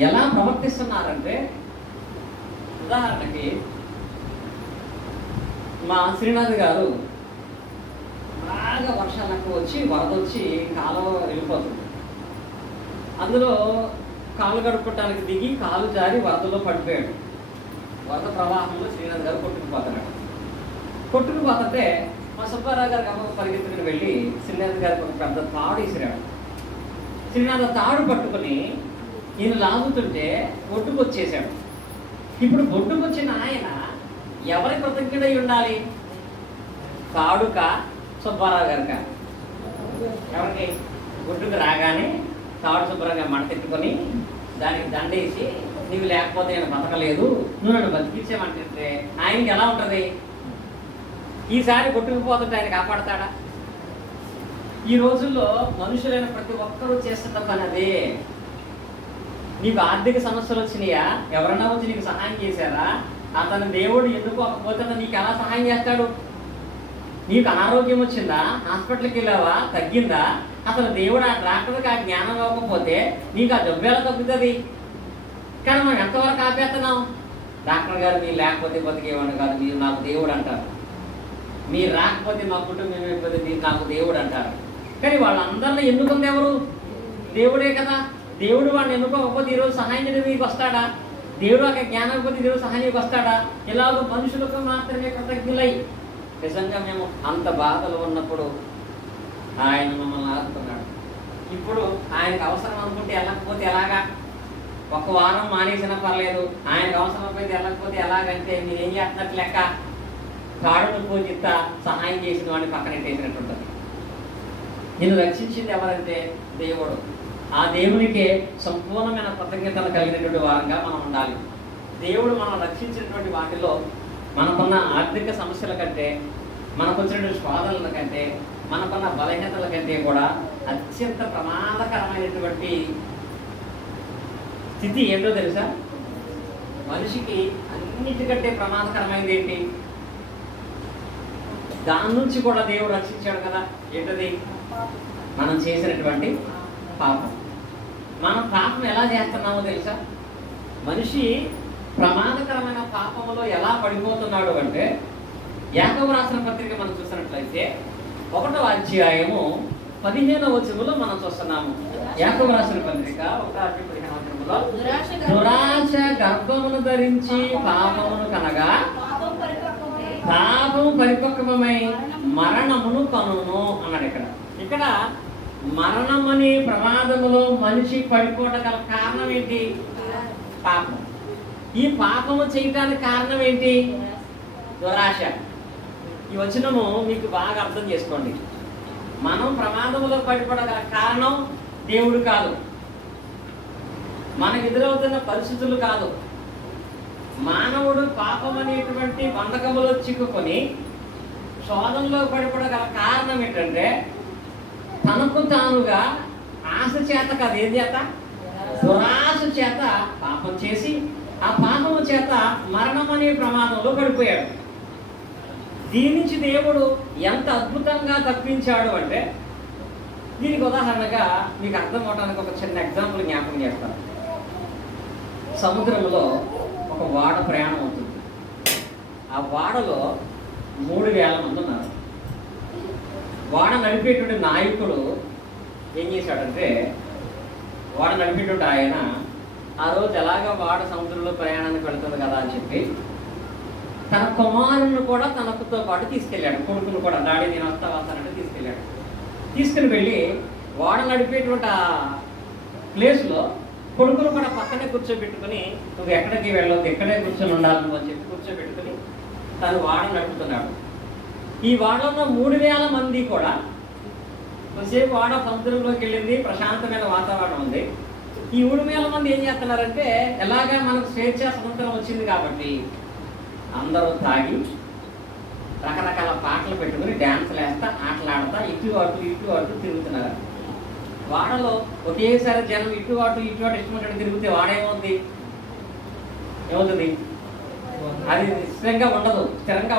ఎలా ప్రవర్తిస్తున్నారంటే, ఉదాహరణకి మా శ్రీనాథ్ గారు బాగా వర్షాలకు వచ్చి వరద వచ్చి కాలువ వెళ్ళిపోతుంది. అందులో కాలు గడుపుకోవడానికి దిగి కాలు జారి వరదలో పడిపోయాడు. వరద ప్రవాహంలో శ్రీనాథ్ గారు కొట్టుకుపోతున్నాడు. కొట్టుకుపోతుంటే మా సుబ్బారావు గారికి అమ్మ పరిగెత్తుకుని వెళ్ళి శ్రీనాథ్ గారికి ఒక పెద్ద తాడు ఇసిరాడు. శ్రీనాథ్ తాడు పట్టుకుని ఈయన లాగుతుంటే ఒడ్డుకు వచ్చేసాడు. ఇప్పుడు ఒడ్డుకు వచ్చిన ఆయన ఎవరి కృతజ్ఞుడై ఉండాలి? తాడుక సుబ్బారావు గారిక? ఎవరికి? ఒడ్డుకు రాగానే తాడు సుబ్బారావు గారు మడతెట్టుకొని దానికి దండేసి, నువ్వు లేకపోతే నేను బతకలేదు, నువ్వు నన్ను బతికించామంటే ఆయనకి ఎలా ఉంటుంది? ఈసారి కొట్టుకుపోతుంటే ఆయన కాపాడతాడా? ఈ రోజుల్లో మనుషులైన ప్రతి ఒక్కరూ చేస్తున్న పని అదే. నీకు ఆర్థిక సమస్యలు వచ్చినాయా? ఎవరన్నా వచ్చి నీకు సహాయం చేశారా? అతను దేవుడు ఎన్నుకోకపోతే నీకు ఎలా సహాయం చేస్తాడు? నీకు అనారోగ్యం వచ్చిందా? హాస్పిటల్కి వెళ్ళావా? తగ్గిందా? అసలు దేవుడు ఆ డాక్టర్కి ఆ జ్ఞానం ఇవ్వకపోతే నీకు ఆ జబ్బు ఎలా తగ్గుతుంది? కానీ మనం ఎంతవరకు ఆపేస్తున్నాం? డాక్టర్ గారు మీరు లేకపోతే బతికేవాడు కాదు, మీరు నాకు దేవుడు అంటారు. మీరు రాకపోతే మా కుటుంబం అయిపోతే మీరు నాకు దేవుడు అంటారు. కానీ వాళ్ళందరినీ ఎన్నుకుంది ఎవరు? దేవుడే కదా. దేవుడు వాడిని ఎన్నుకోకపోతే ఈరోజు సహాయం చేయడానికి మీకు వస్తాడా? దేవుడు ఒక జ్ఞానం పోతే ఈరోజు సహాయానికి వస్తాడా? ఇలాగ మనుషులకు మాత్రమే కృతజ్ఞులై, నిజంగా మేము అంత బాధలు ఉన్నప్పుడు ఆయన మమ్మల్ని ఆదుకున్నాడు. ఇప్పుడు ఆయనకు అవసరం అనుకుంటే వెళ్ళకపోతే ఎలాగా? ఒక వారం మానేసినా పర్లేదు, ఆయనకు అవసరం పోతే వెళ్ళకపోతే ఎలాగంటే మీరేం చేస్తున్నట్టు లెక్క. కాడును పూజిత సహాయం చేసిన వాడిని పక్కనెట్టేసినట్టు ఉంటుంది. నిన్ను రక్షించింది ఎవరంటే దేవుడు. ఆ దేవునికే సంపూర్ణమైన కృతజ్ఞతలు కలిగినటువంటి వారంగా మనం ఉండాలి. దేవుడు మనం రక్షించినటువంటి వాటిలో మనకున్న ఆర్థిక సమస్యల కంటే, మనకు వచ్చినటువంటి స్వాదనల కంటే, మనకున్న బలహీనతల కంటే కూడా అత్యంత ప్రమాదకరమైనటువంటి స్థితి ఏంటో తెలుసా? మనిషికి అన్నిటికంటే ప్రమాదకరమైనది ఏంటి? దాని నుంచి కూడా దేవుడు రక్షించాడు కదా. ఏంటది? మనం చేసినటువంటి పాపం. మనం పాపం ఎలా చేస్తున్నామో తెలుసా? మనిషి ప్రమాదకరమైన పాపంలో ఎలా పడిపోతున్నాడు అంటే, యాకోబు రాసిన పత్రిక మనం చూసినట్లయితే 1వ అధ్యాయము 15వ వచనంలో మనం చూస్తున్నాము. యాకోబు రాసిన పత్రిక 1వ అధ్యాయం 15వ వచనంలో, దురాశ గర్భమును ధరించి పాపమును కనగా పాపము పరిపక్వమై మరణమును కనును అన్నాడు. ఇక్కడ మరణం అనే ప్రమాదములో మనిషి పడిపోవడం గల కారణం ఏంటి? పాపం. ఈ పాపము చేయటానికి కారణం ఏంటి? దురాశ. ఈ వచనము మీకు బాగా అర్థం చేసుకోండి. మనం ప్రమాదములో పడిపోవడం కారణం దేవుడు కాదు, మనకు ఎదురవుతున్న పరిస్థితులు కాదు. మానవుడు పాపం అనేటువంటి బంధకములో చిక్కుకొని శోధనలో పడిపోవడం కారణం ఏంటంటే తనకు తానుగా ఆశ చేత కాదు, ఏం చేత? దురాశ చేత పాపం చేసి ఆ పాపము చేత మరణం అనే ప్రమాదంలో పడిపోయాడు. దీని నుంచి దేవుడు ఎంత అద్భుతంగా తప్పించాడు అంటే, దీనికి ఉదాహరణగా మీకు అర్థం అవడానికి ఒక చిన్న ఎగ్జాంపుల్ జ్ఞాపకం చేస్తాను. సముద్రంలో ఒక ఓడ ప్రయాణం అవుతుంది. ఆ ఓడలో 3000 మంది ఉన్నారు. ఓడ నడిపేటువంటి నాయకుడు ఏం చేశాడంటే, ఓడ నడిపేటువంటి ఆయన ఆ రోజు ఎలాగా ఓడ సముద్రంలో ప్రయాణానికి వెళుతుంది కదా అని చెప్పి తన కుమారుని కూడా తనతో పాటు తీసుకెళ్ళాడు. కొడుకును కూడా, డాడీ నేను వస్తానంటే తీసుకెళ్ళాడు. తీసుకుని వెళ్ళి ఓడ నడిపేటువంటి ఆ ప్లేస్లో కొడుకును కూడా పక్కనే కూర్చోబెట్టుకుని, నువ్వు ఎక్కడికి వెళ్ళొద్దు, ఇక్కడే కూర్చొని ఉండాలి నువ్వు అని చెప్పి కూర్చోబెట్టుకుని తను ఓడ నడుపుతున్నాడు. ఈ ఓడలో 3000 మంది కూడా కొంతసేపు ఓడ సముద్రంలోకి వెళ్ళింది, ప్రశాంతమైన వాతావరణం ఉంది. ఈ 3000 మంది ఏం చేస్తున్నారంటే, ఎలాగా మనకు స్వేచ్ఛ స్వతంత్రం వచ్చింది కాబట్టి అందరూ తాగి రకరకాల పాటలు పెట్టుకుని డ్యాన్సులు వేస్తా ఆటలాడతా ఇటు అటు తిరుగుతున్నారు. వాడలో ఒకేసారి జనం ఇటు అటు ఇష్టం తిరిగితే వాడేమవుతుంది? ఏమవుతుంది? అది స్థిరంగా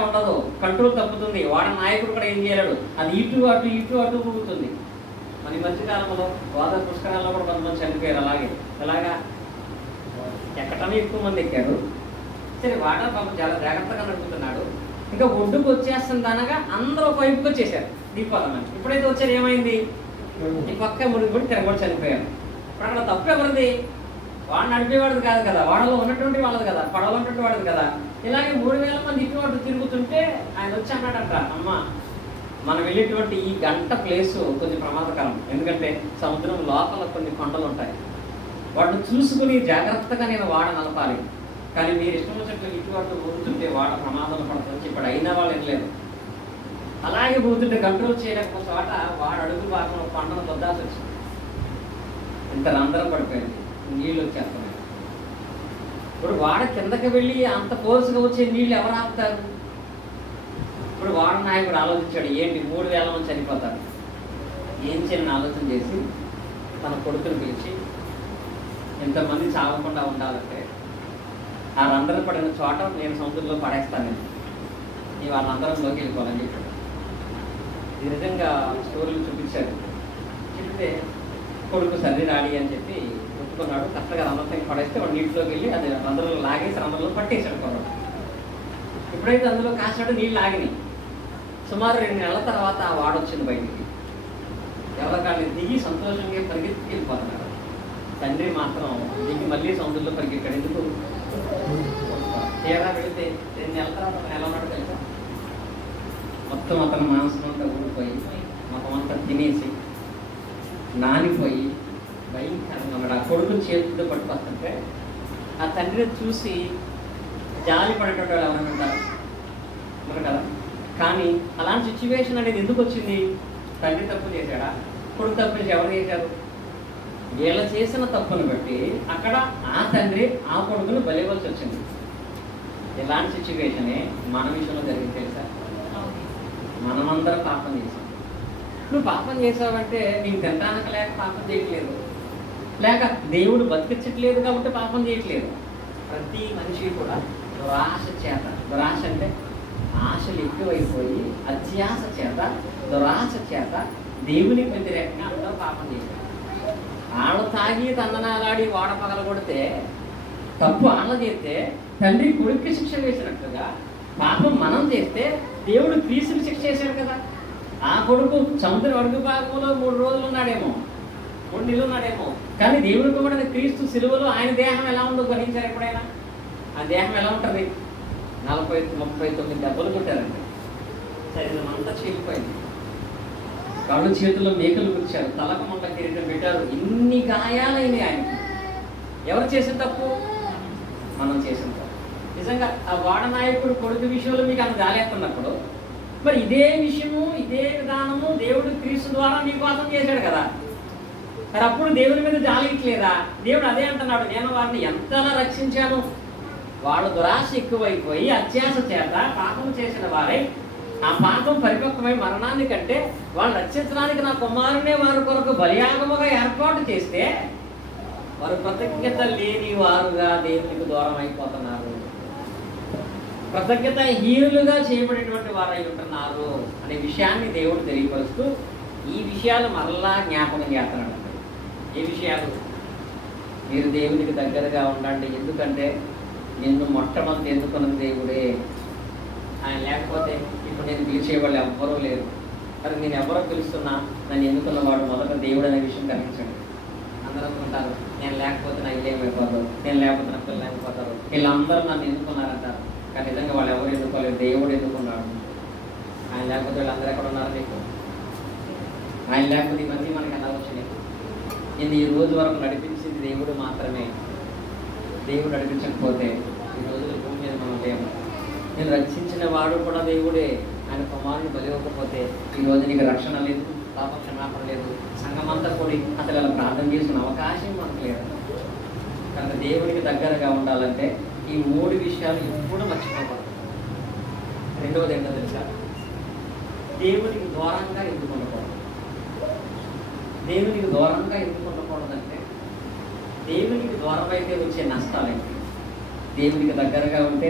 ఉండదు, కంట్రోల్ తప్పుతుంది. వాడ నాయకుడు కూడా ఏం చేయలేడు, అది ఇటు అటు ఊగుతుంది. మరి మధ్యకాలంలో గోదావరి పుష్కరాల్లో కూడా కొంతమంది చనిపోయారు. ఎలాగా ఎక్కడమే ఎక్కువ మంది ఎక్కారు. సరే, వాడ పాపం చాలా జాగ్రత్తగా నడుపుతున్నాడు. ఇంకా ఒడ్డుకు వచ్చేస్తుంది అనగా అందరూ ఒక వైపుకి వచ్చేసారు దీపావళి. ఇప్పుడైతే వచ్చారు ఏమైంది? ఈ పక్క ముడిపడి తిరగబడి చనిపోయారు. ఇప్పుడు అక్కడ తప్పు ఎవరిది? వాడు నడిపేవాడిది కాదు కదా, వాడలో ఉన్నటువంటి వాళ్ళది కదా, పడవలో ఉన్నటువంటి వాడిది కదా. ఇలాగే 3000 మంది ఇటు అటు తిరుగుతుంటే ఆయన వచ్చి అన్నాడంట, అమ్మ మనం వెళ్ళేటువంటి ఈ గంట ప్లేసు కొంచెం ప్రమాదకరం. ఎందుకంటే సముద్రం లోపల కొన్ని కొండలు ఉంటాయి, వాటిని చూసుకుని జాగ్రత్తగా నేను వాడ నలపాలి. కానీ మీరు ఇష్టం వచ్చినట్లు ఇటు అటు పోతుంటే వాడ ప్రమాదం పడుతుంది చెప్పాడు. అయినా వాళ్ళు ఏం లేదు, అలాగే పోతుంటే కంట్రోల్ చేయలేకపోతే చోట వాడు అడుగు భాగంలో కొండను వద్దాల్సి వచ్చింది. ఇంత రంధ్రం పడిపోయింది, నీళ్ళు వచ్చేస్తున్నాయి. ఇప్పుడు వాడ కిందకి వెళ్ళి అంత ఫోర్స్గా వచ్చే నీళ్ళు ఎవరు ఆపుతారు? ఇప్పుడు వాడ నాయకుడు ఆలోచించాడు, ఏంటి 3000 మంది చనిపోతారు, ఏం చేయని ఆలోచన చేసి తన కొడుకుని పిలిచి, ఎంతమంది చావకుండా ఉండాలంటే ఆ రంధ్రం పడిన చోట నేను సముద్రంలో పడేస్తాను, నీ వాళ్ళందరంలోకి వెళ్ళిపోవాలని చెప్పాడు. ఈ విధంగా స్టోరీలు చూపించారు. చెప్తే కొడుకు సర్ది రాడి అని చెప్పి ఒప్పుకున్నాడు. కరెక్ట్గా రంధ్రం పడేస్తే వాడు నీటిలోకి వెళ్ళి అది రంధ్రంలో లాగేసి రంధ్రంలో పట్టేశాడు కొన్నాడు. ఎప్పుడైతే అందులో కాసాడు నీళ్ళు ఆగినాయి. సుమారు 2 నెలల తర్వాత ఆ వాడొచ్చింది బయటికి. ఎవరికాళ్ళు దిగి సంతోషంగా పరిగెత్తి వెళ్ళిపోతున్నారు. తండ్రి మాత్రం దిగి మళ్ళీ సముద్రంలో పరిగెత్తాడు. ఎందుకు? తీరా వెళితే 2 నెలల తర్వాత అతను ఎలా ఉన్నాడు తెలుసా? మొత్తం అతని మాంసం అంతా ఊడిపోయి మొత్తం అంతా తినేసి నానిపోయి భయంకరంగా ఉన్నాడు. ఆ కొడుకుని చేతులతో పట్టుకొస్తుంటే ఆ తండ్రిని చూసి జాలి పడేటట్టు ఎవరైనా ఉంటారు కదా. కానీ అలాంటి సిచ్యువేషన్ అనేది ఎందుకు వచ్చింది? తండ్రి తప్పు చేశాడా, కొడుకు తప్పు చేసి ఎవరు చేశారు? వీళ్ళ చేసిన తప్పును బట్టి అక్కడ ఆ తండ్రి ఆ కొడుకును బలివలసి వచ్చింది. ఇలాంటి సిచ్యువేషనే మన విషయంలో జరిగింది తెలుసా? మనమందరం పాపం చేసాం. నువ్వు పాపం చేసావంటే నీకు తినడానికి లేక పాపం చేయట్లేదు, లేక దేవుడు బతికించట్లేదు కాబట్టి పాపం చేయట్లేదు. ప్రతి మనిషి కూడా దురాశ చేత, దురాశ అంటే ఆశలు ఎక్కువైపోయి అత్యాశ చేత, దురాశ చేత దేవునికి వ్యతిరేకంగా అందరూ పాపం చేశారు. ఆళ్ళు తాగి తందనాలాడి వాడ పగల కొడితే తప్పు ఆళ్ళ చేస్తే తండ్రి కొడుక్కి శిక్ష వేసినట్టుగా పాపం మనం చేస్తే దేవుడు క్రీస్తుకి శిక్ష చేశాడు కదా. ఆ కొడుకు సముద్ర అడుగు భాగంలో 3 రోజులు ఉన్నాడేమో, 3 నెలలు ఉన్నాడేమో, కానీ దేవుడికి కూడా క్రీస్తు సిలువలో ఆయన దేహం ఎలా ఉందో గ్రహించారు ఎప్పుడైనా? ఆ దేహం ఎలా ఉంటుంది? 40-39 దెబ్బలు కొట్టారండి. శరీరం అంతా చీలిపోయింది. కళ్ళు చేతుల్లో మేకలు గుర్చారు, తలకు మంట కిరీటం పెట్టారు. ఇన్ని గాయాలైనవి ఆయనకి. ఎవరు చేసిన తప్పు? మనం చేసిన తప్పు. నిజంగా ఆ వాడ నాయకుడు కొడుకు విషయంలో మీకు అంత జాలేస్తున్నప్పుడు మరి ఇదే విషయము, ఇదే విధానము దేవుడు క్రీస్తు ద్వారా మీకోసం చేశాడు కదా. మరి అప్పుడు దేవుని మీద జాలిట్లేదా? దేవుడు అదే అంటున్నాడు, నేను వారిని ఎంతలా రక్షించాను. వాళ్ళు దురాశ ఎక్కువైపోయి అత్యాశ చేత పాపం చేసిన వారై ఆ పాపం పరిపక్వమై మరణానికంటే వాళ్ళు రక్షించడానికి నా కుమారునే వారి కొరకు బలియాగముగా ఏర్పాటు చేస్తే వారు కృతజ్ఞత లేని వారుగా దేవునికి దూరం అయిపోతున్నారు, కృతజ్ఞత హీనులుగా చేయబడేటువంటి వారై ఉంటున్నారు అనే విషయాన్ని దేవుడు తెలియపరుస్తూ ఈ విషయాలు మరలా జ్ఞాపకం చేస్తున్నాడు. ఏ విషయాలు? మీరు దేవునికి దగ్గరగా ఉండండి, ఎందుకంటే నిన్ను మొట్టమొదటి ఎన్నుకున్నది దేవుడే. ఆయన లేకపోతే ఇప్పుడు నేను పిలిచేవాళ్ళు ఎవ్వరూ లేరు. మరి నేను ఎవరో పిలుస్తున్నా నన్ను ఎన్నుకున్నవాడు మొదట దేవుడు అనే విషయం గమనించండి. అందరూ అనుకుంటారు నేను లేకపోతే నా ఇల్లు ఏమైపోతారు, నేను లేకపోతే నా పిల్లలు అయిపోతారు, వీళ్ళందరూ నన్ను ఎన్నుకున్నారంటారు. కానీ నిజంగా వాళ్ళు ఎవరు ఎన్నుకోలేదు, దేవుడు ఎన్నుకున్నాడు. ఆయన లేకపోతే వీళ్ళందరూ ఎక్కడ ఉన్నారు నీకు? ఆయన లేకపోతే ఇవన్నీ మనకి ఎలా వచ్చినాయి? ఇది ఈ రోజు వరకు నడిపించింది దేవుడు మాత్రమే. దేవుడు నడిపించకపోతే ఈ రోజుల భూమి మీద మనం లేము. నేను రక్షించిన వాడు కూడా దేవుడే. ఆయన కుమారుని బలి ఇవ్వకపోతే ఈ రోజు నీకు రక్షణ లేదు, పాప క్షమాపణ లేదు, సంఘమంతా కూడి అసలు అలా ప్రార్థన చేసుకునే అవకాశం మనకు లేదు. కనుక దేవునికి దగ్గరగా ఉండాలంటే ఈ 3 విషయాలు ఎప్పుడు మర్చిపోకూడదు. రెండవది ఏంటో తెలుసా? దేవునికి దూరంగా ఎందుకు ఉండకూడదు. దేవునికి దూరంగా ఎందుకు ఉండకూడదంటే దేవునికి దూరం అయితే వచ్చే నష్టాలేంటి? దేవునికి దగ్గరగా ఉంటే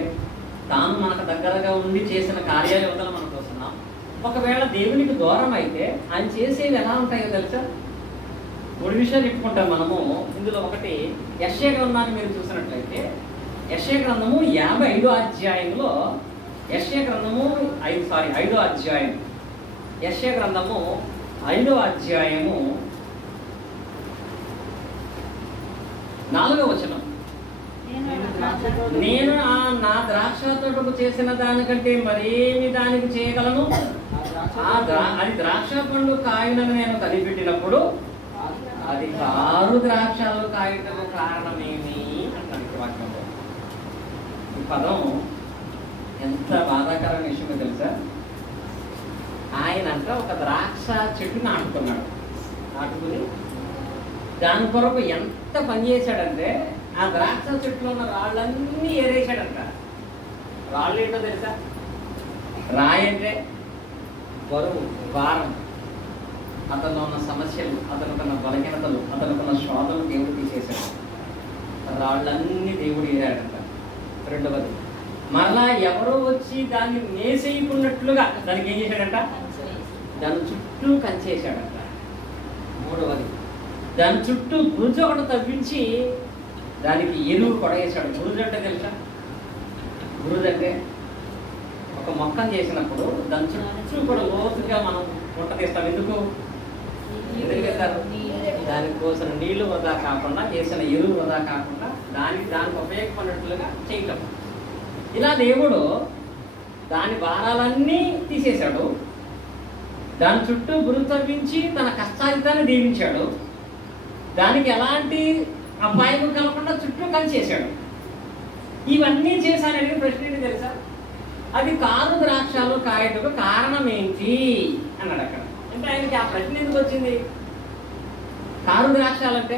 తాను మనకు దగ్గరగా ఉండి చేసిన కార్యాలు ఇవ్వడం మనం చూస్తున్నాం. ఒకవేళ దేవునికి దూరం అయితే ఆయన చేసేవి ఎలా ఉంటాయో తెలుసా? 3 విషయాలు చెప్పుకుంటాం మనము. ఇందులో ఒకటి యెషయా గ్రంథాన్ని మీరు చూసినట్లయితే యెషయా గ్రంథము 55వ అధ్యాయంలో యెషయా గ్రంథము 5వ అధ్యాయం యెషయా గ్రంథము 5వ అధ్యాయము 4వ వచనం. నేను నా ద్రాక్ష తోటకు చేసిన దానికంటే మరేమి దానికి చేయగలను? అది ద్రాక్ష పండు కాయనని నేను కనిపెట్టినప్పుడు అది 6 ద్రాక్షలు కాయటము కారణమేమి అంటాను వాక్యంలో. ఈ పదం ఎంత బాధాకరమైన విషయమో తెలుసా? ఆయన అంట ఒక ద్రాక్ష చెట్టు నాటుకున్నాడు. నాటుకుని దాని కొరకు ఎంత పని చేశాడంటే ఆ ద్రాక్ష చెట్టులో ఉన్న రాళ్ళన్నీ ఏరేసాడంట. రాళ్ళు ఏంటో తెలుసా? రాయి అంటే బరువు, భారం, అతనిలో ఉన్న సమస్యలు, అతనుకున్న బలహీనతలు, అతనుకున్న శోధనలు దేవుడు తీసేశాడు. రాళ్ళన్నీ దేవుడు ఏరాడంట. రెండవది, మరలా ఎవరో వచ్చి దాన్ని మేసేయకున్నట్లుగా దానికి ఏం చేశాడంట? దాని చుట్టూ కంచేసాడంట. మూడవది, దాని చుట్టూ బురుజు ఒకటి తవ్వించి దానికి ఎరువు కొడేసాడు. బురుజు అంటే తెలుసా? బురుజు అంటే ఒక మొక్కను చేసినప్పుడు దాని చుట్టూ కూడా లోతుగా మనం వంట తీస్తాం. ఎందుకు వేస్తారు? దానికోసం నీళ్లు వృధా కాకుండా, చేసిన ఎరువు వృధా కాకుండా దానికి ఉపయోగపడినట్లుగా చేయటం. ఇలా దేవుడు దాని భారాలన్నీ తీసేశాడు. దాని చుట్టూ బురుజు తవ్వించి తన కష్టాలితాన్ని దీవించాడు. దానికి ఎలాంటి అపాయం కలగకుండా చుట్టూ కంచేశాడు. ఇవన్నీ చేశానని ప్రశ్న ఏంటి తెలుసా? అది 6 ద్రాక్షలు కాయటకు కారణం ఏంటి అన్నాడు అక్కడ. అంటే ఆయనకి ఆ ప్రశ్న ఎందుకు వచ్చింది? 6 ద్రాక్షలు అంటే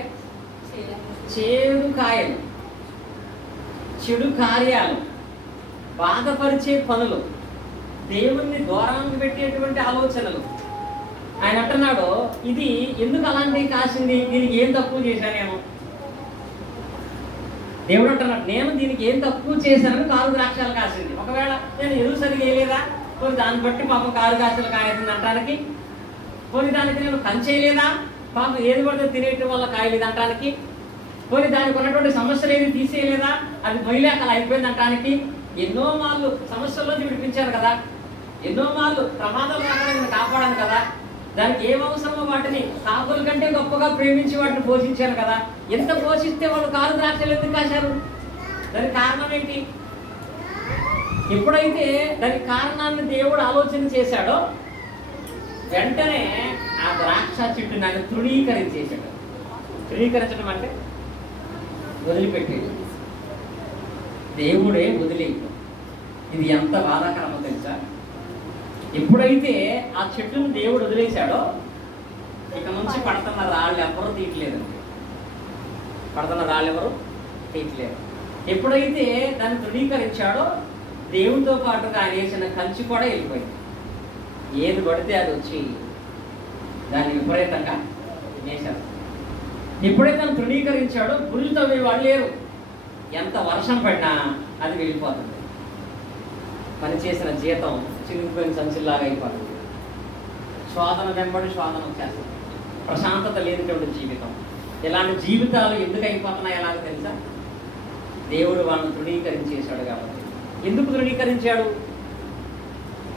చేదు కాయలు, చెడు కార్యాలు, బాధపరిచే పనులు, దేవుణ్ణి దూరానికి పెట్టేటువంటి ఆలోచనలు. ఆయన అంటున్నాడు ఇది ఎందుకు అలాంటివి కాసింది? దీనికి ఏం తక్కువ చేశానేమో. దేవుడు అంటున్నాడు నేను దీనికి ఏం తక్కువ చేశానని 6 ద్రాక్షలు కాసింది. ఒకవేళ నేను ఎరువు సరిగా వేయలేదా? పోనీ దాన్ని బట్టి పాపం 6 ద్రాక్షలు కాయతుంది అంటానికి. పోనీ దానికి నేను కంచేయలేదా? పాపం ఏది పడితే తినేయటం వల్ల కాయలేదు అంటానికి. పోనీ దానికి ఉన్నటువంటి సమస్యలు ఏది తీసేయలేదా? అది మొయ్యలేక అలా అయిపోయింది అంటానికి. ఎన్నో మార్లు సమస్యల్లో విడిపించారు కదా, ఎన్నో మార్లు ప్రమాదాలు రాకుండా నేను కాపాడాను కదా, దానికి ఏం అవసరమో వాటిని కాకుల కంటే గొప్పగా ప్రేమించి వాటిని పోషించారు కదా. ఎంత పోషిస్తే వాళ్ళు 6 ద్రాక్షలు ఎందుకు కాశారు? దానికి కారణం ఏంటి? ఎప్పుడైతే దానికి కారణాన్ని దేవుడు ఆలోచన చేశాడో వెంటనే ఆ ద్రాక్ష చెట్టుని ఆయన తృణీకరించేశాడు. తృణీకరించడం అంటే వదిలిపెట్టేది. దేవుడే వదిలేదు. ఇది ఎంత బాధాకరమో తెలుసా? ఎప్పుడైతే ఆ చెట్టును దేవుడు వదిలేశాడో ఇక నుంచి పడుతున్న రాళ్ళు ఎవరు తీయట్లేదు. పడుతున్న రాళ్ళు ఎవరు తీయట్లేదు. ఎప్పుడైతే దాన్ని తృణీకరించాడో దేవుడితో పాటుగా ఆయన వేసిన కంచి కూడా వెళ్ళిపోయింది. ఏది పడితే అది వచ్చి దాన్ని విపరీతంగా వేశారు. ఎప్పుడైతే తను తృణీకరించాడో గుళ్ళు తవ్వే వాళ్ళు లేరు. ఎంత వర్షం పడినా అది వెళ్ళిపోతుంది. పనిచేసిన జీతం చిరిగిపోయిన సంచిల్లాగా అయిపోతుంది. శోధన వెంబడి శోధన వచ్చేస్తుంది. ప్రశాంతత లేనిటువంటి జీవితం. ఇలాంటి జీవితాలు ఎందుకు అయిపోతున్నాయి ఎలాగో తెలుసా? దేవుడు వాళ్ళని తృణీకరించేశాడు కాబట్టి. ఎందుకు తృణీకరించాడు?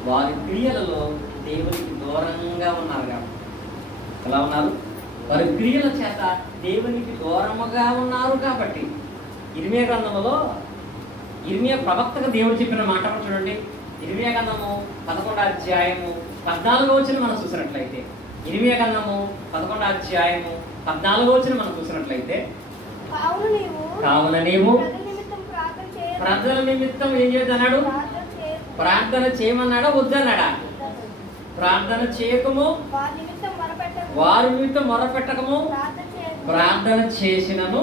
వారి క్రియలలో దేవునికి దూరంగా ఉన్నారు కాబట్టి. ఎలా ఉన్నారు? వారి క్రియల చేత దేవునికి దూరముగా ఉన్నారు కాబట్టి. ఇర్మియా గ్రంథములో ఇర్మియా ప్రవక్తగా దేవుడు చెప్పిన మాట చూడండి. ఇర్మియా గ్రంథము 11వ అధ్యాయము 14వ వచనం మనం చూసినట్లయితే, ఇర్మియా గ్రంథము 11వ అధ్యాయము 14వ వచనం మనం చూసినట్లయితే, కావున నీవు ప్రజల నిమిత్తం ఏం చేద్దన్నాడు? ప్రార్థన చేయమన్నాడా వద్దన్నాడా? ప్రార్థన చేయకము, వారి నిమిత్తం మొరపెట్టకము, ప్రార్థన చేసినను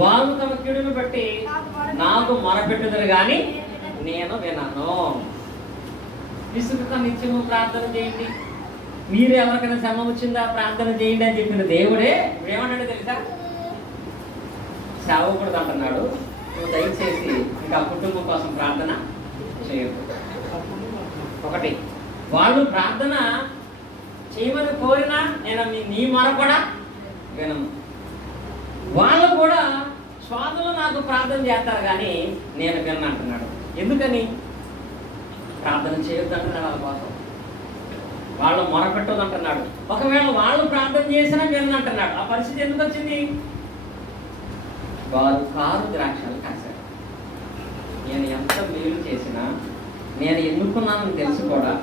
వారు తమ కీడును బట్టి నాకు మొరపెట్టుదురు గాని నేను వినను. విసుగుక నిత్యము ప్రార్థన చేయండి, మీరు ఎవరికైనా శ్రమ వచ్చిందా ప్రార్థన చేయండి అని చెప్పిన దేవుడే ఏమన్నాడు తెలుసా? సేవకుడు అంటున్నాడు, నువ్వు దయచేసి ఇంకా కుటుంబం కోసం ప్రార్థన చేయకు. ఒకటి, వాళ్ళు ప్రార్థన చేయమని కోరినా నేను నీ మొర కూడా వినను. వాళ్ళు కూడా స్వాదులు నాకు ప్రార్థన చేస్తారు కానీ నేను విన్న అంటున్నాడు. ఎందుకని? ప్రార్థన చేయొద్దు అంటున్నాడు వాళ్ళ కోసం, వాళ్ళు మొరపెట్టదు అంటున్నాడు. ఒకవేళ వాళ్ళు ప్రార్థన చేసినా విన్నంటున్నాడు. ఆ పరిస్థితి ఎందుకు వచ్చింది? వారు కారు ద్రాక్షలు కాశారు. నేను ఎంత మేలు చేసినా, నేను ఎన్నుకున్నానని తెలుసు కూడా,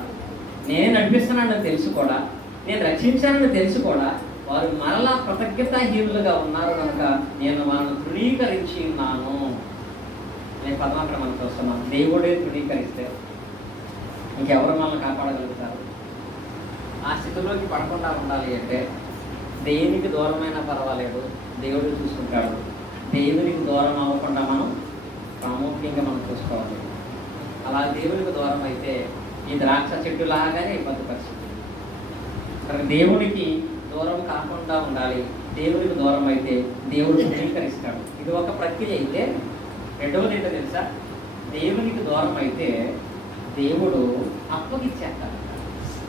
నేను నడిపిస్తున్నానని తెలుసు కూడా, నేను రక్షించానని తెలుసు కూడా, వారు మరలా కృతజ్ఞతాహీనులుగా ఉన్నారు కనుక నేను వాళ్ళను తృణీకరించి ఉన్నాను. నేను పదమాత్రం మనం చూస్తున్నాను. దేవుడే తృణీకరిస్తే ఇంకెవరు మనల్ని కాపాడగలుగుతారు? ఆ స్థితిలోకి పడకుండా ఉండాలి అంటే దేనికి దూరమైనా పర్వాలేదు, దేవుడు చూసుకుంటాడు. దేవునికి దూరం అవ్వకుండా మనం ప్రాముఖ్యంగా మనం చూసుకోవాలి. అలా దేవునికి దూరం అయితే ఈ ద్రాక్ష చెట్టు లాగానే ఇబ్బంది పరిస్థితి. కానీ దేవునికి దూరం కాకుండా ఉండాలి. దేవునికి దూరం అయితే దేవుడు స్వీకరిస్తాడు. ఇది ఒక ప్రక్రియ అయితే, రెండవది ఏంటో తెలుసా? దేవునికి దూరం అయితే దేవుడు అప్పగిచ్చేస్తాడు.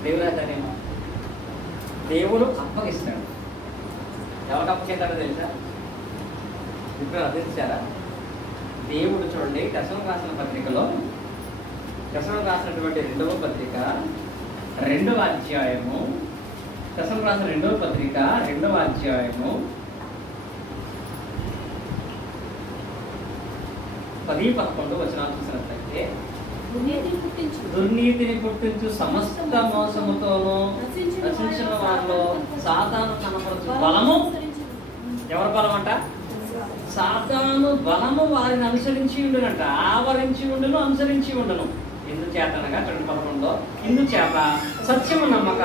దేవుడు అంటేనేమో దేవుడు అప్పగిస్తాడు. ఎవరికి అప్పగిస్తాడో తెలుసా? ఇప్పుడు అర్థించారా? దేవుడు చూడండి, దశమం రాసిన పత్రికలో, దశమం రాసినటువంటి 2వ పత్రిక 2వ అధ్యాయము, దశమం రాసిన 2వ పత్రిక 2వ అధ్యాయము 10-11 వచనాలు చూసినట్లయితే, దుర్నీతిని పుట్టించు సమస్త మోసముతోనూ రచించిన వారిలో సాతాను కనపరచు బలము. ఎవరి బలం అంట? సాతాను బలము వారిని అనుసరించి ఉండునంట, ఆవరించి ఉండును, అనుసరించి ఉండును. ఇందుచేతనగా 11లో, ఇందుచేత సత్యము నమ్మక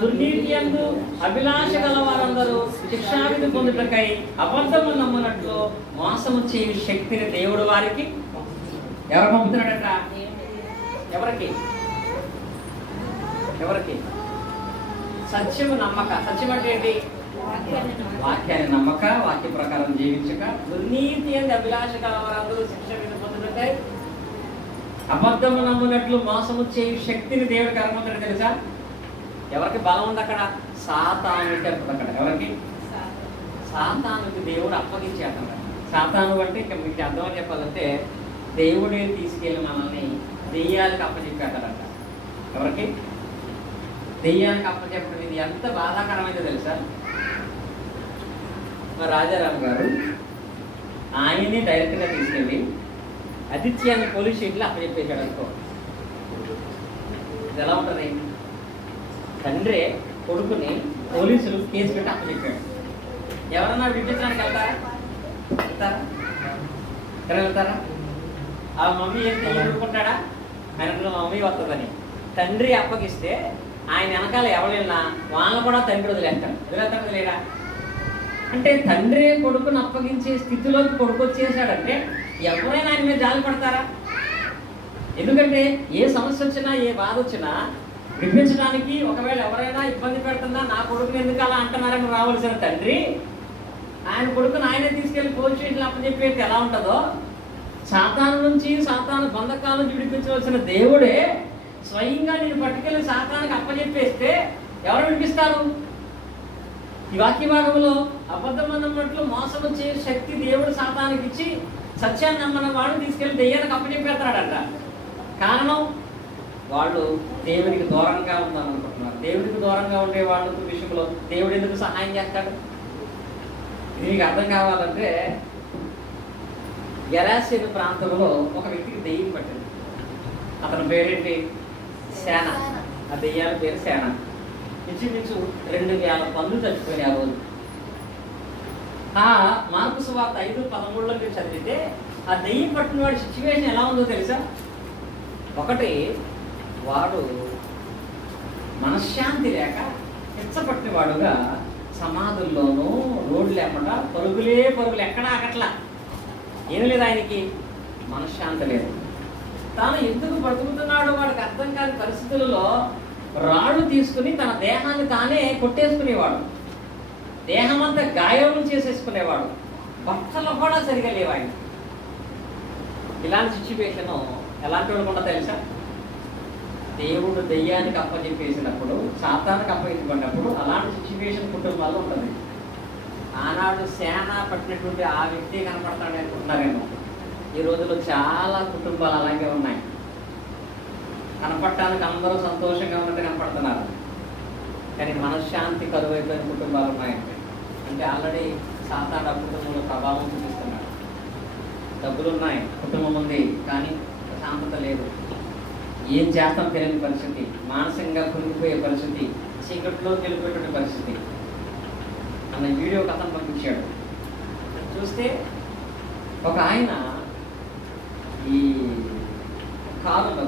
దుర్నీతి యందు అభిలాష గల వారందరూ శిక్షావిధి పొందుటకై అబద్ధము నమ్మునట్లు మోసము చేయు శక్తిని దేవుడు వారికి ఎవరు పంపుతున్నాడట? ఎవరికి? ఎవరికి? సత్యము నమ్మక. సత్యం అంటే ఏంటి? వాక్యాన్ని నమ్మక, వాక్య ప్రకారం జీవించక, దుర్నీతి అని అభిలాష కలవారందరూ శిక్ష పొందుతాయి, అబద్ధము నమ్మునట్లు మోసము చేయు శక్తిని దేవుడు కరమంటాడు. తెలుసా? ఎవరికి బలం ఉంది అక్కడ? సాతానుకి అక్కడ. ఎవరికి? సాతానుకి దేవుడు అప్పగించేస్తాడు. సాతాను అంటే ఇక మీకు అర్థమని చెప్పాలంటే దేవుడే తీసుకెళ్ళి మనల్ని దెయ్యాలకు అప్పచెప్పాడట. ఎవరికి? దెయ్యానికి అప్పచెప్పడం. ఇది ఎంత బాధాకరమైందో తెలుసా? మరి రాజారాం గారు ఆయన్ని డైరెక్ట్గా తీసుకెళ్ళి ఆదిత్యాన్ని పోలీస్ స్టేషన్లో అప్పచెప్పేశాడు అనుకో. ఇది ఎలా ఉంటుంది? తండ్రి కొడుకుని పోలీసులు కేసు పెట్టి అప్పచెప్పాడు. ఎవరన్నా విడిపించడానికి వెళ్తారా? వెళ్తారా? ఆ మమ్మీ ఏంటి ఎదుర్కొంటాడా? ఆయన మమ్మీ వస్తుందని. తండ్రి అప్పగిస్తే ఆయన వెనకాల ఎవరు వెళ్ళినా వాళ్ళని కూడా తండ్రి వదిలేస్తాడు లేడా? అంటే తండ్రి కొడుకును అప్పగించే స్థితిలోకి కొడుకు వచ్చేసాడంటే ఎవరైనా ఆయన మీద జాలి పడతారా? ఎందుకంటే ఏ సమస్య వచ్చినా ఏ బాధ వచ్చినా విడిపించడానికి ఒకవేళ ఎవరైనా ఇబ్బంది పెడుతున్నా నా కొడుకుని ఎందుకు అలా అంటున్నారని రావాల్సిన తండ్రి ఆయన కొడుకుని ఆయనే తీసుకెళ్లి పోలీస్ స్టేషన్ అప్పచెప్పేది ఎలా ఉంటుందో, సాతాను నుంచి సాతాను బంధకాల నుంచి విడిపించవలసిన దేవుడే స్వయంగా నేను పట్టుకెళ్ళి సాతానికి అప్పచెప్పేస్తే ఎవరు విడిపిస్తారు? ఈ వాక్య భాగంలో అబద్ధం అన్నట్లు మోసం వచ్చే శక్తి దేవుడు సాతానికి ఇచ్చి సత్యాన్ని నమ్మన వాడు తీసుకెళ్లి దెయ్యానికి అప్పచెప్పేస్తాడట. కారణం వాళ్ళు దేవునికి దూరంగా ఉందామనుకుంటున్నారు. దేవుడికి దూరంగా ఉండే వాళ్ళ విషయంలో దేవుడు ఎందుకు సహాయం చేస్తాడు? ఇది మీకు అర్థం కావాలంటే గెరాసేను ప్రాంతంలో ఒక వ్యక్తికి దెయ్యం పట్టింది. అతని పేరేంటి? సేన. ఆ దెయ్యాల పేరు సేన. ఇంచుమించు 2000 పందులు చచ్చిపోయినాయి ఆ రోజు. ఆ మార్కు సువార్త 5:13లో మీరు చదివితే ఆ దెయ్యం పట్టిన వాడి సిచ్యువేషన్ ఎలా ఉందో తెలుసా? ఒకటి, వాడు మనశ్శాంతి లేక పిచ్చపట్టిన వాడుగా సమాధుల్లోనూ రోడ్లు లేకుండా పరుగులు ఎక్కడా ఆగట్లా. ఏం లేదు, ఆయనకి మనశ్శాంతి లేదు. తాను ఎందుకు బ్రతుకుతున్నాడో వాడికి అర్థం కాని పరిస్థితులలో రాళ్ళు తీసుకుని తన దేహాన్ని తానే కొట్టేసుకునేవాడు. దేహం అంతా గాయములు చేసేసుకునేవాడు. బట్టలు కూడా సరిగా లేవు ఆయన. ఇలాంటి సిచ్యువేషన్ ఎలాంటి వాళ్ళకుండా తెలుసా? దేవుడు దెయ్యానికి అప్పచెప్పేసినప్పుడు, సాతానికి అప్పగించుకున్నప్పుడు అలాంటి సిచ్యువేషన్ కుటుంబాల్లో ఉంటుంది. ఆనాడు సేన పట్టినటువంటి ఆ వ్యక్తి కనపడతాడు అనుకుంటున్నారేమో. ఈ రోజుల్లో చాలా కుటుంబాలు అలాగే ఉన్నాయి. కనపడటానికి అందరూ సంతోషంగా ఉన్నట్టు కనపడుతున్నారు, కానీ మనశ్శాంతి కరువైపోయిన కుటుంబాలు ఉన్నాయండి. అంటే ఆల్రెడీ సాతాను ఆ కుటుంబంలో ప్రభావం చూపిస్తున్నాడు. డబ్బులు ఉన్నాయి, కుటుంబం ఉంది, కానీ ప్రశాంతత లేదు. ఏం చేస్తాం తెలియని పరిస్థితి, మానసికంగా కురిగిపోయే పరిస్థితి, చీకట్లో గెలిపోయేటువంటి పరిస్థితి అన్న వీడియో కథను పంపించాడు. చూస్తే ఒక ఆయన ఈ కారులో